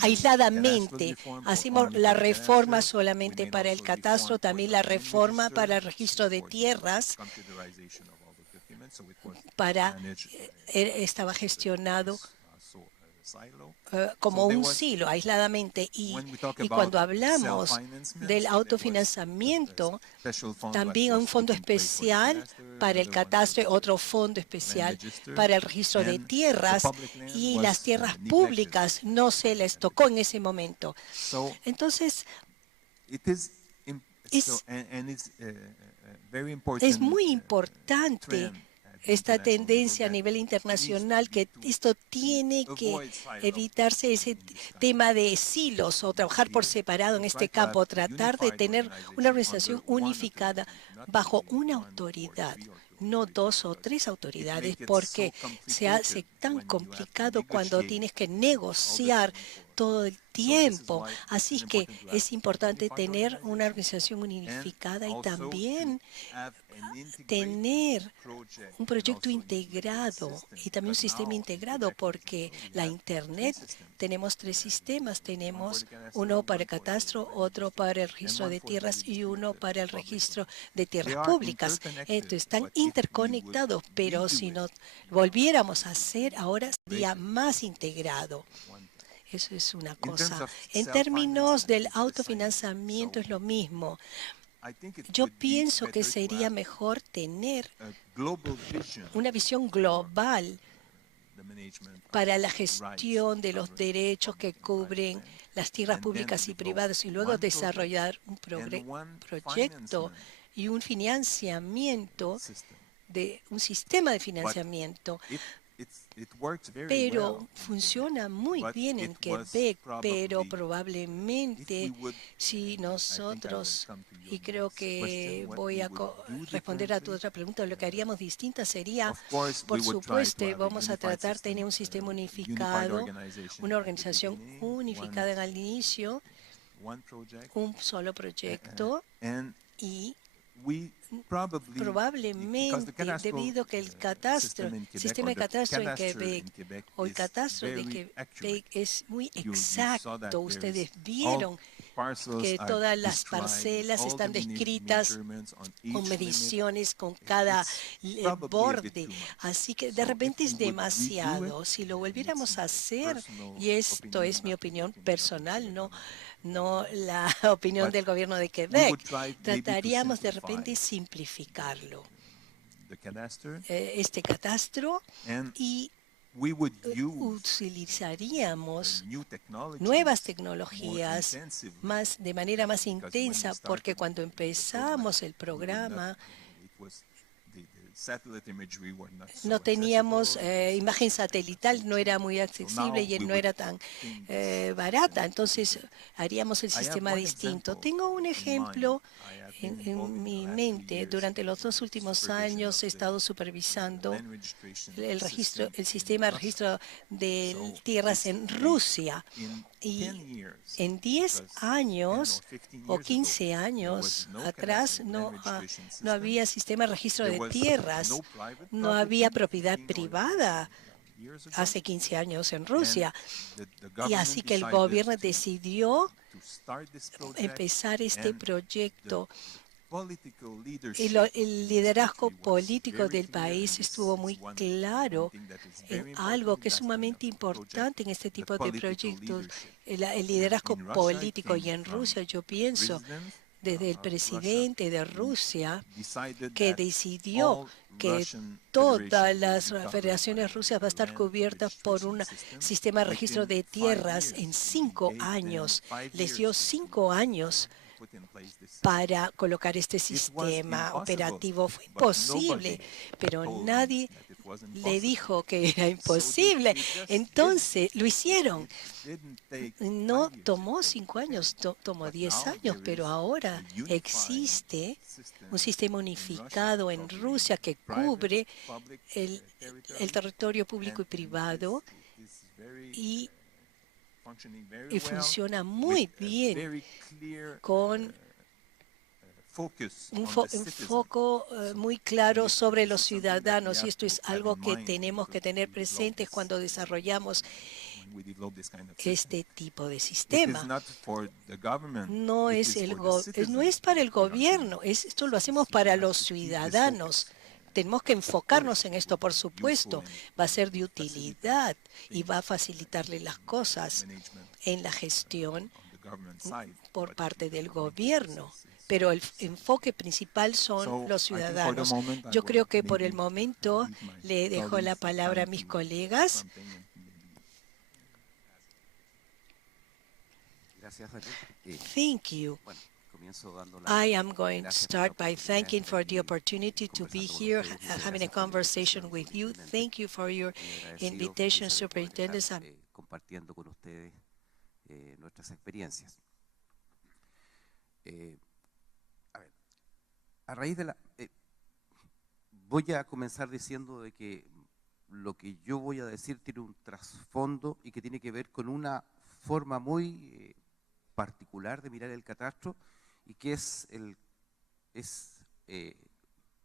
aisladamente? Hacemos la reforma solamente para el catastro, también la reforma para el registro de tierras, estaba gestionado como un silo, aisladamente. Y cuando hablamos del autofinanciamiento, también un fondo especial para el catastro, otro fondo especial para el registro de tierras, y las tierras públicas no se les tocó en ese momento. Entonces, es muy importante esta tendencia a nivel internacional, que esto tiene que evitarse, ese tema de silos o trabajar por separado en este campo, tratar de tener una organización unificada bajo una autoridad, no 2 o 3 autoridades, porque se hace tan complicado cuando tienes que negociar todo el tiempo. Así que es importante tener una organización unificada y también tener un proyecto integrado y también un sistema integrado, porque la Internet, tenemos 3 sistemas. Tenemos uno para el catastro, otro para el registro de tierras y uno para el registro de tierras públicas. Entonces, están interconectados, pero si nos volviéramos a hacer ahora, sería más integrado. Eso es una cosa. En términos del autofinanciamiento es lo mismo. Yo pienso que sería mejor tener una visión global para la gestión de los derechos que cubren las tierras públicas y privadas, y luego desarrollar un proyecto y un financiamiento, un sistema de financiamiento pero funciona muy bien en Quebec, pero probablemente si nosotros, y creo que voy a responder a tu otra pregunta, lo que haríamos distinta sería, por supuesto, vamos a tratar de tener un sistema unificado, una organización unificada al inicio, un solo proyecto, y probablemente debido a que el sistema de catastro en Quebec o el catastro de Quebec es muy exacto. Ustedes vieron que todas las parcelas están descritas con mediciones con cada borde. Así que de repente es demasiado. Si lo volviéramos a hacer, y esto es mi opinión personal, no la opinión del gobierno de Quebec, trataríamos de repente simplificarlo, este catastro, y utilizaríamos nuevas tecnologías de manera más intensa, porque cuando empezamos el programa no teníamos imagen satelital, no era muy accesible y no era tan barata, entonces haríamos el sistema distinto. Tengo un ejemplo en mi mente. Durante los 2 últimos años he estado supervisando el sistema de registro de tierras en Rusia. Y en 10 años o 15 años atrás no había sistema de registro de tierras, no había propiedad privada hace 15 años en Rusia. Y así que el gobierno decidió empezar este proyecto. El liderazgo político del país estuvo muy claro en algo que es sumamente importante en este tipo de proyectos, el liderazgo político. Y en Rusia yo pienso, desde el presidente de Rusia, que decidió que todas las federaciones rusas va a estar cubiertas por un sistema de registro de tierras en 5 años. Les dio 5 años para colocar este sistema operativo. Fue imposible, pero nadie le dijo que era imposible. Entonces lo hicieron. No tomó 5 años, tomó 10 años, pero ahora existe un sistema unificado en Rusia que cubre el territorio público y privado, y funciona muy bien con un foco muy claro sobre los ciudadanos, y esto es algo que tenemos que tener presentes cuando desarrollamos este tipo de sistema. No es para el gobierno, esto lo hacemos para los ciudadanos. Tenemos que enfocarnos en esto, por supuesto. Va a ser de utilidad y va a facilitarle las cosas en la gestión por parte del gobierno. Pero el enfoque principal son los ciudadanos. Yo creo que por el momento le dejo la palabra a mis colegas. Thank you. I am going to start by thanking for the opportunity to be here, having a conversation with you. Thank you for your invitation, Superintendent. Compartiendo con ustedes nuestras experiencias. A raíz de voy a comenzar diciendo de que lo que yo voy a decir tiene un trasfondo y que tiene que ver con una forma muy particular de mirar el catastro, y que es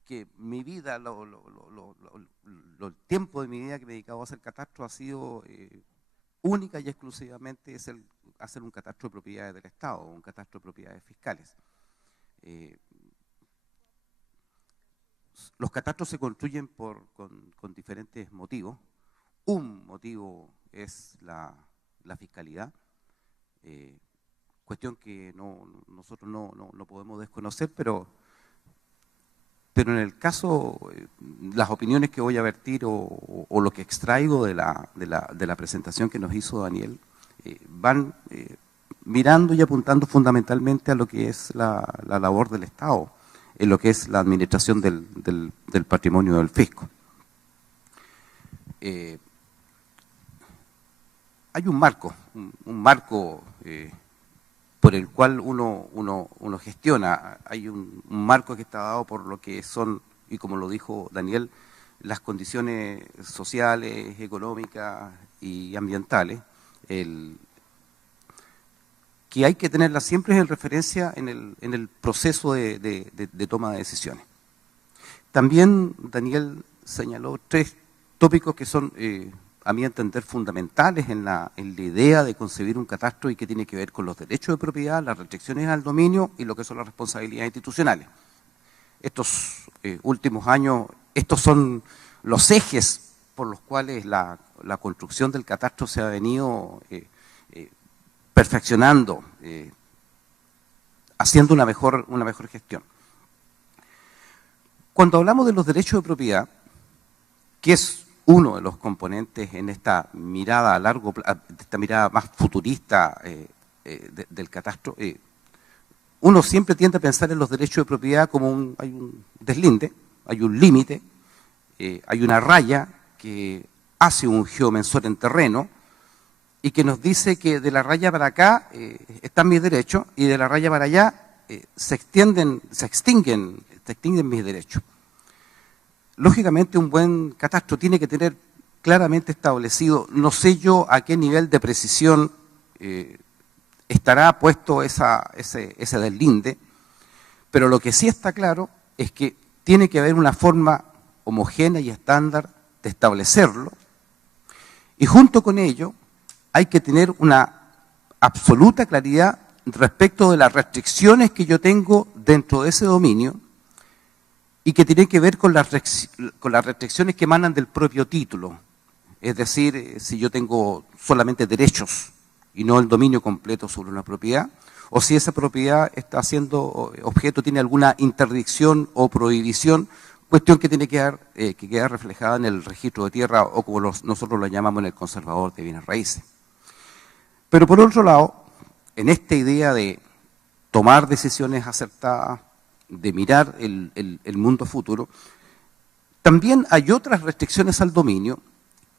que mi vida, el tiempo de mi vida que me he dedicado a hacer catastro ha sido única y exclusivamente hacer un catastro de propiedades del Estado, un catastro de propiedades fiscales. Los catastros se construyen con diferentes motivos. Un motivo es la fiscalidad, cuestión que nosotros no podemos desconocer, pero en el caso, las opiniones que voy a vertir o lo que extraigo de la presentación que nos hizo Daniel, van mirando y apuntando fundamentalmente a lo que es la labor del Estado, en lo que es la administración del patrimonio del fisco. hay un marco por el cual uno gestiona. Hay un marco que está dado por lo que son, y como lo dijo Daniel, las condiciones sociales, económicas y ambientales, que hay que tenerlas siempre en referencia en el proceso de toma de decisiones. También Daniel señaló 3 tópicos que son, a mi entender, fundamentales en la idea de concebir un catastro y que tiene que ver con los derechos de propiedad, las restricciones al dominio y lo que son las responsabilidades institucionales. Estos últimos años, estos son los ejes por los cuales la construcción del catastro se ha venido perfeccionando, haciendo una mejor gestión. Cuando hablamos de los derechos de propiedad, que es uno de los componentes en esta mirada a largo plazo, esta mirada más futurista del catastro, uno siempre tiende a pensar en los derechos de propiedad como hay un deslinde, hay un límite, hay una raya que hace un geomensor en terreno y que nos dice que de la raya para acá están mis derechos y de la raya para allá se extinguen mis derechos. Lógicamente un buen catastro tiene que tener claramente establecido, no sé yo a qué nivel de precisión estará puesto ese deslinde, pero lo que sí está claro es que tiene que haber una forma homogénea y estándar de establecerlo, y junto con ello hay que tener una absoluta claridad respecto de las restricciones que yo tengo dentro de ese dominio y que tienen que ver con las restricciones que emanan del propio título. Es decir, si yo tengo solamente derechos y no el dominio completo sobre una propiedad, o si esa propiedad está siendo objeto, tiene alguna interdicción o prohibición, cuestión que tiene que quedar reflejada en el registro de tierra o como nosotros lo llamamos en el conservador de bienes raíces. Pero por otro lado, en esta idea de tomar decisiones acertadas, de mirar el mundo futuro, también hay otras restricciones al dominio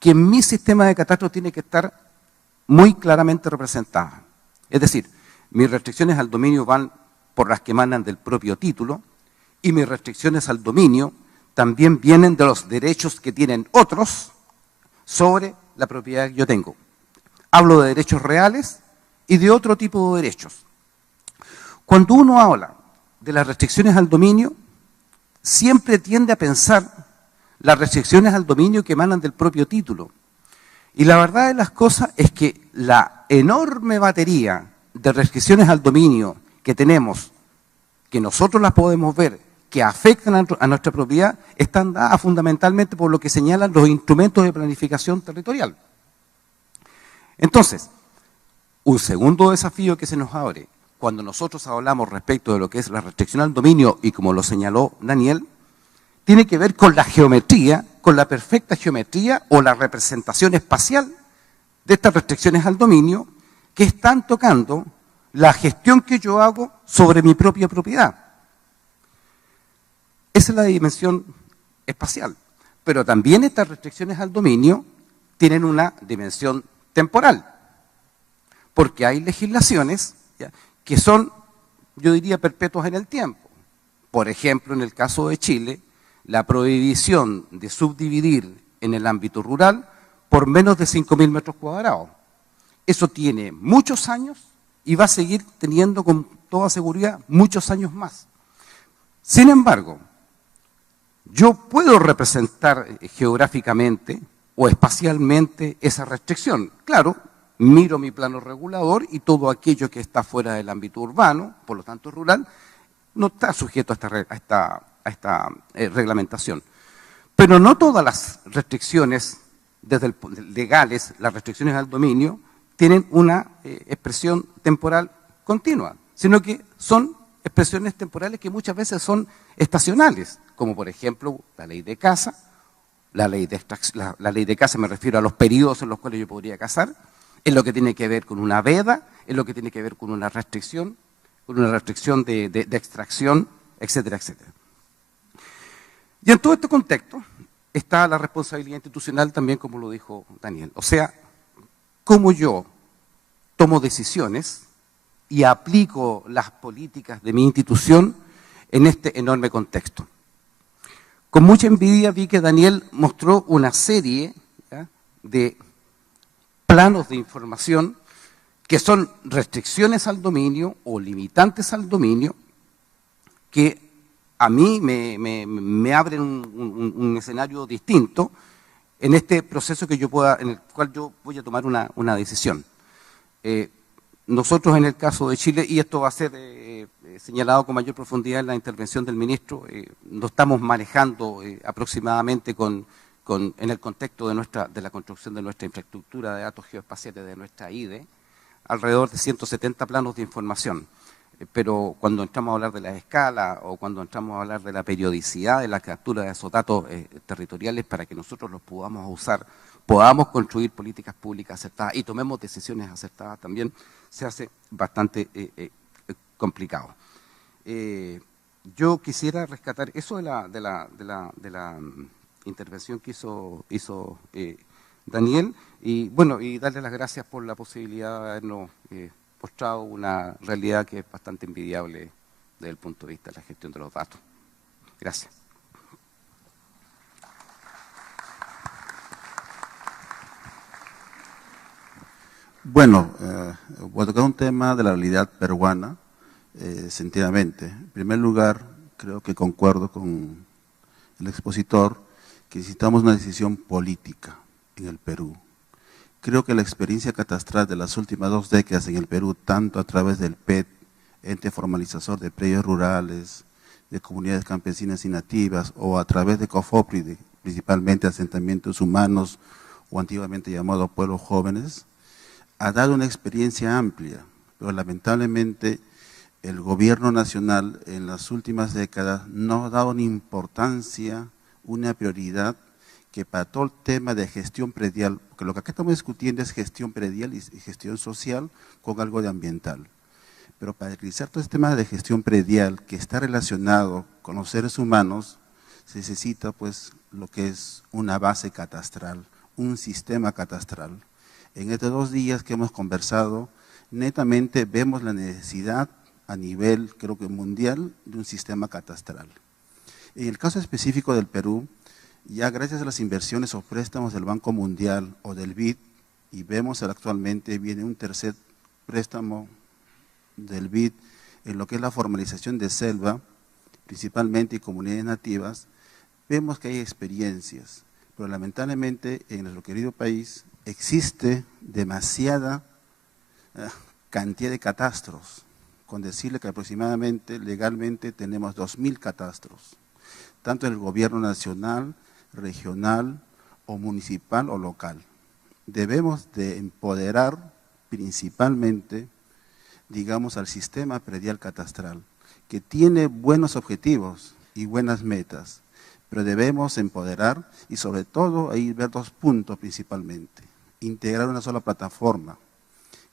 que en mi sistema de catastro tiene que estar muy claramente representadas. Es decir, mis restricciones al dominio van por las que emanan del propio título y mis restricciones al dominio también vienen de los derechos que tienen otros sobre la propiedad que yo tengo. Hablo de derechos reales y de otro tipo de derechos. Cuando uno habla de las restricciones al dominio, siempre tiende a pensar las restricciones al dominio que emanan del propio título. Y la verdad de las cosas es que la enorme batería de restricciones al dominio que tenemos, que nosotros las podemos ver, que afectan a nuestra propiedad, están dadas fundamentalmente por lo que señalan los instrumentos de planificación territorial. Entonces, un segundo desafío que se nos abre, cuando nosotros hablamos respecto de lo que es la restricción al dominio, y como lo señaló Daniel, tiene que ver con la geometría, con la perfecta geometría o la representación espacial de estas restricciones al dominio que están tocando la gestión que yo hago sobre mi propia propiedad. Esa es la dimensión espacial, pero también estas restricciones al dominio tienen una dimensión temporal, porque hay legislaciones que son, yo diría, perpetuas en el tiempo. Por ejemplo, en el caso de Chile, la prohibición de subdividir en el ámbito rural por menos de 5.000 metros cuadrados. Eso tiene muchos años y va a seguir teniendo con toda seguridad muchos años más. Sin embargo, yo puedo representar geográficamente o espacialmente esa restricción. Claro, miro mi plano regulador y todo aquello que está fuera del ámbito urbano, por lo tanto rural, no está sujeto a esta reglamentación. Pero no todas las restricciones legales, las restricciones al dominio, tienen una expresión temporal continua, sino que son expresiones temporales que muchas veces son estacionales, como por ejemplo la ley de caza, la ley de caza me refiero a los periodos en los cuales yo podría cazar, en lo que tiene que ver con una veda, en lo que tiene que ver con una restricción de extracción, etcétera, etcétera. Y en todo este contexto, está la responsabilidad institucional también, como lo dijo Daniel. O sea, cómo yo tomo decisiones y aplico las políticas de mi institución en este enorme contexto. Con mucha envidia vi que Daniel mostró una serie, ¿ya?, de planos de información que son restricciones al dominio o limitantes al dominio, que a mí me abren un escenario distinto en este proceso en el cual yo voy a tomar una decisión. Nosotros en el caso de Chile, y esto va a ser señalado con mayor profundidad en la intervención del ministro, lo estamos manejando aproximadamente en el contexto de la construcción de nuestra infraestructura de datos geoespaciales de nuestra IDE, alrededor de 170 planos de información. Pero cuando entramos a hablar de la escala o cuando entramos a hablar de la periodicidad de la captura de esos datos territoriales para que nosotros los podamos usar, podamos construir políticas públicas acertadas y tomemos decisiones acertadas también, se hace bastante complicado. Yo quisiera rescatar eso de la intervención que hizo Daniel, y bueno, y darle las gracias por la posibilidad de habernos mostrado una realidad que es bastante envidiable desde el punto de vista de la gestión de los datos. Gracias. Bueno, voy a tocar un tema de la realidad peruana, sentidamente. En primer lugar, creo que concuerdo con el expositor que necesitamos una decisión política en el Perú. Creo que la experiencia catastral de las últimas 2 décadas en el Perú, tanto a través del PET, ente formalizador de predios rurales, de comunidades campesinas y nativas, o a través de COFOPRI, principalmente asentamientos humanos, o antiguamente llamado pueblos jóvenes, ha dado una experiencia amplia, pero lamentablemente el gobierno nacional en las últimas décadas no ha dado una importancia, una prioridad que para todo el tema de gestión predial, porque lo que acá estamos discutiendo es gestión predial y gestión social con algo de ambiental. Pero para realizar todo este tema de gestión predial que está relacionado con los seres humanos, se necesita pues lo que es una base catastral, un sistema catastral. En estos 2 días que hemos conversado, netamente vemos la necesidad a nivel, creo que mundial, de un sistema catastral. En el caso específico del Perú, ya gracias a las inversiones o préstamos del Banco Mundial o del BID, y vemos actualmente viene un tercer préstamo del BID en lo que es la formalización de selva, principalmente y comunidades nativas, vemos que hay experiencias, pero lamentablemente en nuestro querido país existe demasiada cantidad de catastros, con decirle que aproximadamente legalmente tenemos 2.000 catastros, tanto en el gobierno nacional, regional o municipal o local. Debemos de empoderar principalmente, digamos, al sistema predial catastral, que tiene buenos objetivos y buenas metas, pero debemos empoderar y sobre todo ahí ver 2 puntos principalmente. Integrar una sola plataforma,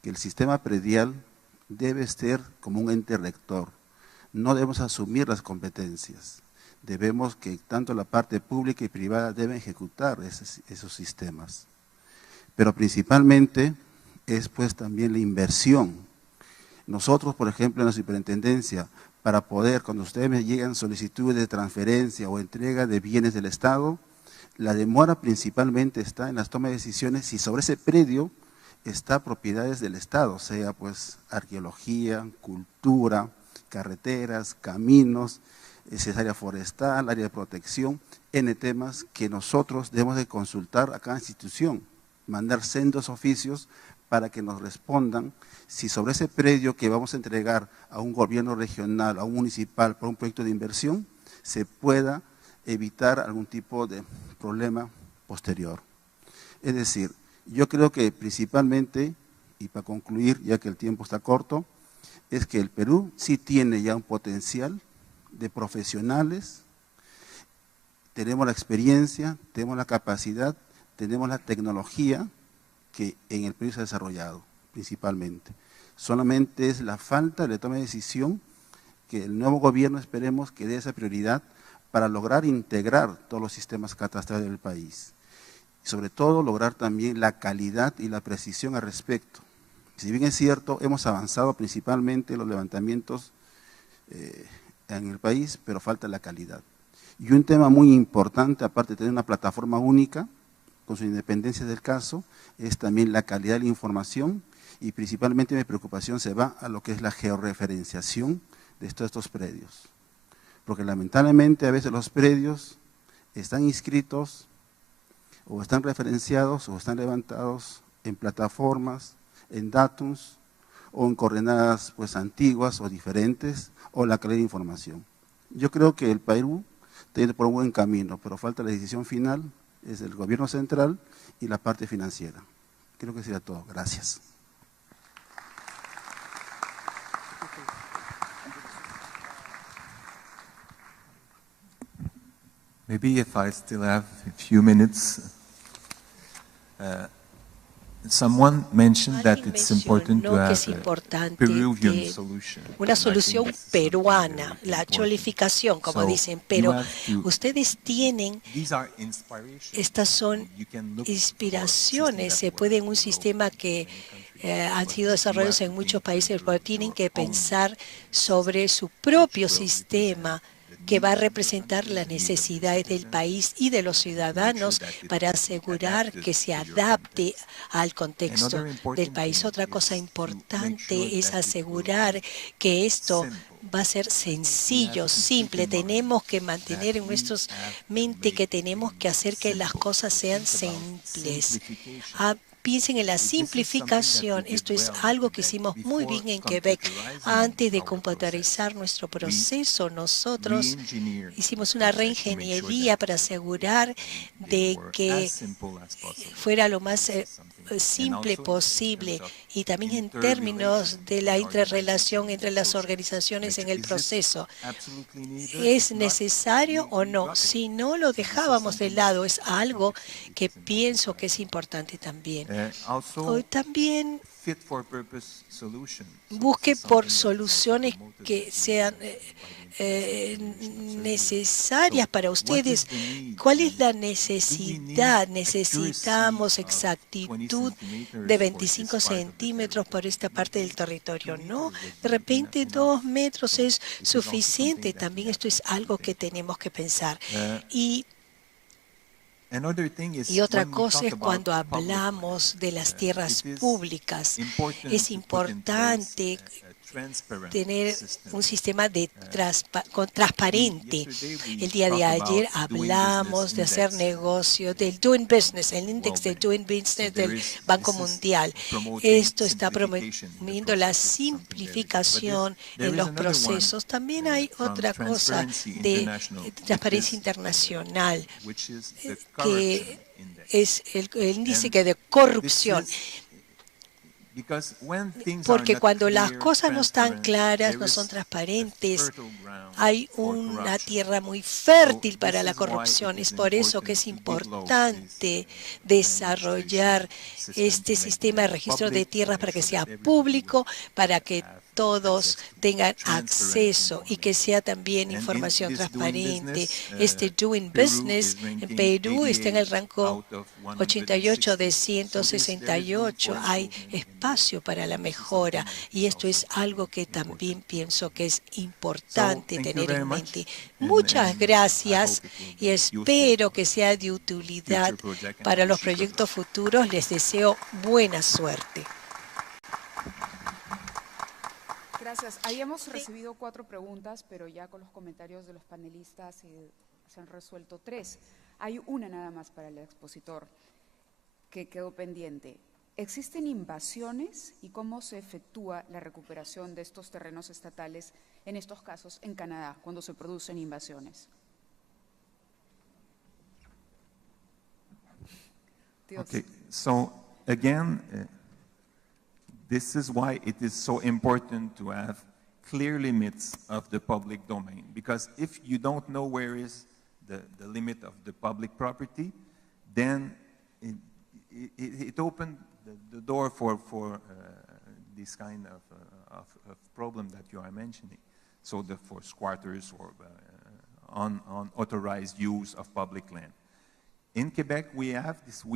que el sistema predial debe ser como un ente rector, no debemos asumir las competencias. Debemos que tanto la parte pública y privada deben ejecutar esos sistemas. Pero principalmente es pues también la inversión. Nosotros, por ejemplo, en la superintendencia, para poder, cuando ustedes me llegan solicitudes de transferencia o entrega de bienes del Estado, la demora principalmente está en las tomas de decisiones si sobre ese predio está propiedades del Estado, sea pues arqueología, cultura, carreteras, caminos, área forestal, área de protección, N temas que nosotros debemos de consultar a cada institución, mandar sendos oficios para que nos respondan si sobre ese predio que vamos a entregar a un gobierno regional, a un municipal, para un proyecto de inversión, se pueda evitar algún tipo de problema posterior. Es decir, yo creo que principalmente, y para concluir, ya que el tiempo está corto, es que el Perú sí tiene ya un potencial de profesionales, tenemos la experiencia, tenemos la capacidad, tenemos la tecnología que en el Perú se ha desarrollado principalmente. Solamente es la falta de toma de decisión que el nuevo gobierno esperemos que dé esa prioridad para lograr integrar todos los sistemas catastrales del país. Y sobre todo lograr también la calidad y la precisión al respecto. Si bien es cierto, hemos avanzado principalmente en los levantamientos en el país, pero falta la calidad. Y un tema muy importante, aparte de tener una plataforma única, con su independencia del caso, es también la calidad de la información, y principalmente mi preocupación se va a lo que es la georreferenciación de todos estos predios. Porque lamentablemente a veces los predios están inscritos o están referenciados o están levantados en plataformas, en datums o en coordenadas pues antiguas o diferentes, o la calidad de información. Yo creo que el Perú tiene por un buen camino, pero falta la decisión final, es el gobierno central y la parte financiera. Creo que sería todo. Gracias. Maybe if I still have a few minutes. Someone mentioned that it's important to have a Peruvian solution. Una solución peruana, la cholificación, como dicen, pero ustedes tienen, estas son inspiraciones, se puede en un sistema que han sido desarrollados en muchos países, pero tienen que pensar sobre su propio sistema que va a representar las necesidades del país y de los ciudadanos para asegurar que se adapte al contexto del país. Otra cosa importante es asegurar que esto va a ser sencillo, simple. Tenemos que mantener en nuestra mente que tenemos que hacer que las cosas sean simples. Piensen en la simplificación. Esto es algo que hicimos muy bien en Quebec. Antes de computarizar nuestro proceso, nosotros hicimos una reingeniería para asegurar de que fuera lo más simple posible, y también en términos de la interrelación entre las organizaciones en el proceso. ¿Es necesario o no? Si no, lo dejábamos de lado. Es algo que pienso que es importante también. Hoy también busque por soluciones que sean necesarias para ustedes. ¿Cuál es la necesidad? Necesitamos exactitud de 25 centímetros por esta parte del territorio. No, de repente 2 metros es suficiente. También esto es algo que tenemos que pensar. Y otra cosa es cuando hablamos de las tierras públicas. Es importante tener un sistema transparente. El día de ayer hablamos de hacer negocio del Doing Business, el índice de Doing Business del Banco Mundial. Esto está promoviendo la simplificación en los procesos. También hay otra cosa de transparencia internacional, que es el índice de corrupción. Porque cuando las cosas no están claras, no son transparentes, hay una tierra muy fértil para la corrupción. Es por eso que es importante desarrollar este sistema de registro de tierras para que sea público, para que todos tengan acceso y que sea también información transparente. Este Doing Business en Perú está en el rango 88 de 168. Hay espacio para la mejora, y esto es algo que también pienso que es importante tener en mente. Muchas gracias, y espero que sea de utilidad para los proyectos futuros. Les deseo buena suerte. Gracias. Ahí hemos recibido 4 preguntas, pero ya con los comentarios de los panelistas se han resuelto 3. Hay una nada más para el expositor que quedó pendiente. ¿Existen invasiones y cómo se efectúa la recuperación de estos terrenos estatales, en estos casos en Canadá, cuando se producen invasiones? Okay, so again, this is why it is so important to have clear limits of the public domain, because if you don't know where is the limit of the public property, then it opened the door for this kind of problem that you are mentioning. So for squatters or unauthorized use of public land. In Quebec, we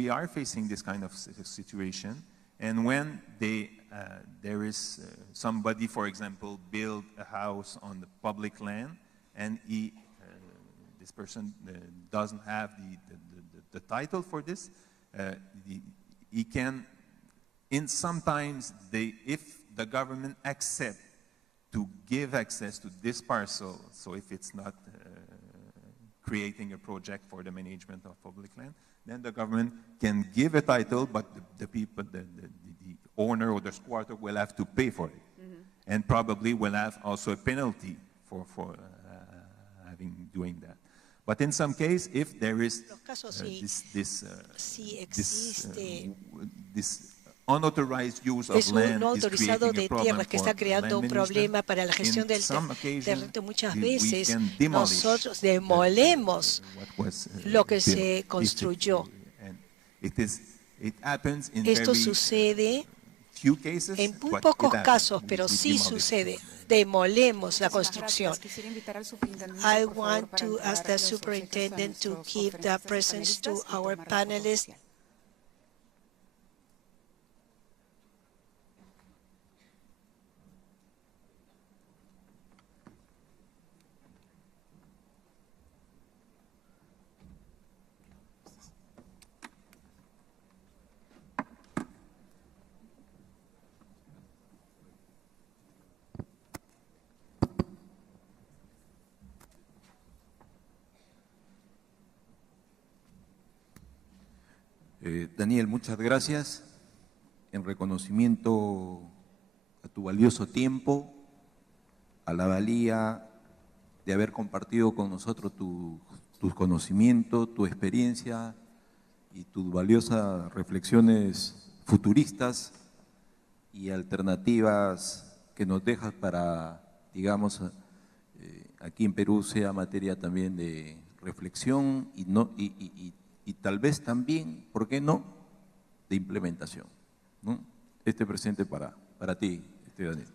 are facing this kind of situation, and when there is somebody, for example, build a house on the public land, and this person doesn't have the title for this, he can, sometimes if the government accepts to give access to this parcel, so if it's not creating a project for the management of public land, then the government can give a title, but the people, the owner or the squatter will have to pay for it, and probably will have also a penalty for doing that. But in some case, if there is this unauthorized use of land no autorizado de tierras que está creando un problema para la gestión del terreno, muchas veces nosotros demolemos lo que se construyó. Esto sucede en muy pocos casos, pero sí sucede. Demolemos la construcción. I want to ask the superintendent to give the presence to our panelists. Daniel, muchas gracias en reconocimiento a tu valioso tiempo, a la valía de haber compartido con nosotros tus conocimientos, tu experiencia y tus valiosas reflexiones futuristas y alternativas que nos dejas para, digamos, aquí en Perú sea materia también de reflexión y tal vez también, ¿por qué no?, de implementación, ¿no? Este presente para ti, Daniel.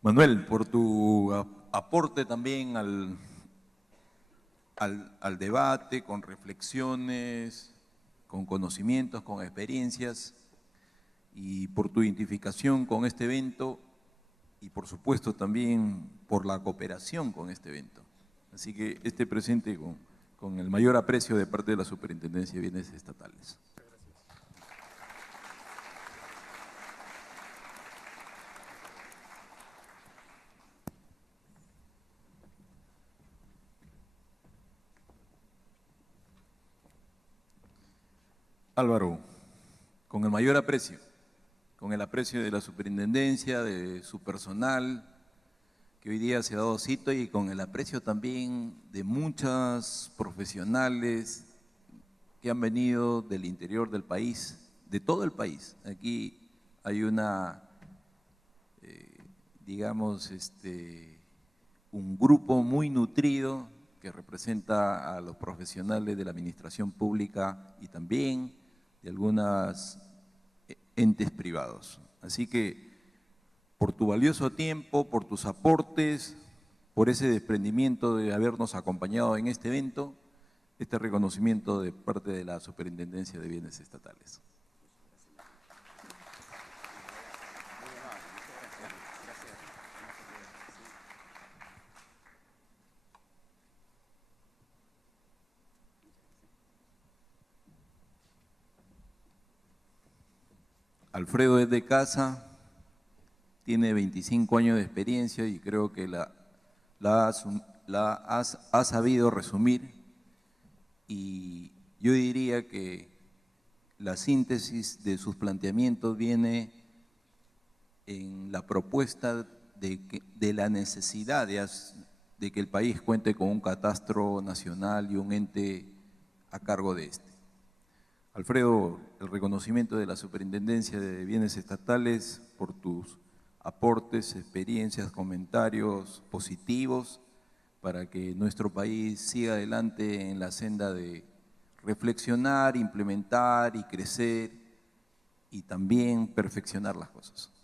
Manuel, por tu aporte también al debate, con reflexiones, con conocimientos, con experiencias, y por tu identificación con este evento, y por supuesto también por la cooperación con este evento. Así que este presente con el mayor aprecio de parte de la Superintendencia de Bienes Estatales. Álvaro, con el mayor aprecio, con el aprecio de la superintendencia, de su personal, que hoy día se ha dado cita, y con el aprecio también de muchas profesionales que han venido del interior del país, de todo el país. Aquí hay una, digamos, un grupo muy nutrido que representa a los profesionales de la administración pública y también de algunos entes privados. Así que por tu valioso tiempo, por tus aportes, por ese desprendimiento de habernos acompañado en este evento, este reconocimiento de parte de la Superintendencia de Bienes Estatales. Alfredo es de casa, tiene 25 años de experiencia y creo que la has sabido resumir, y yo diría que la síntesis de sus planteamientos viene en la propuesta de la necesidad de que el país cuente con un catastro nacional y un ente a cargo de este. Alfredo, el reconocimiento de la Superintendencia de Bienes Estatales por tus aportes, experiencias, comentarios positivos para que nuestro país siga adelante en la senda de reflexionar, implementar y crecer y también perfeccionar las cosas.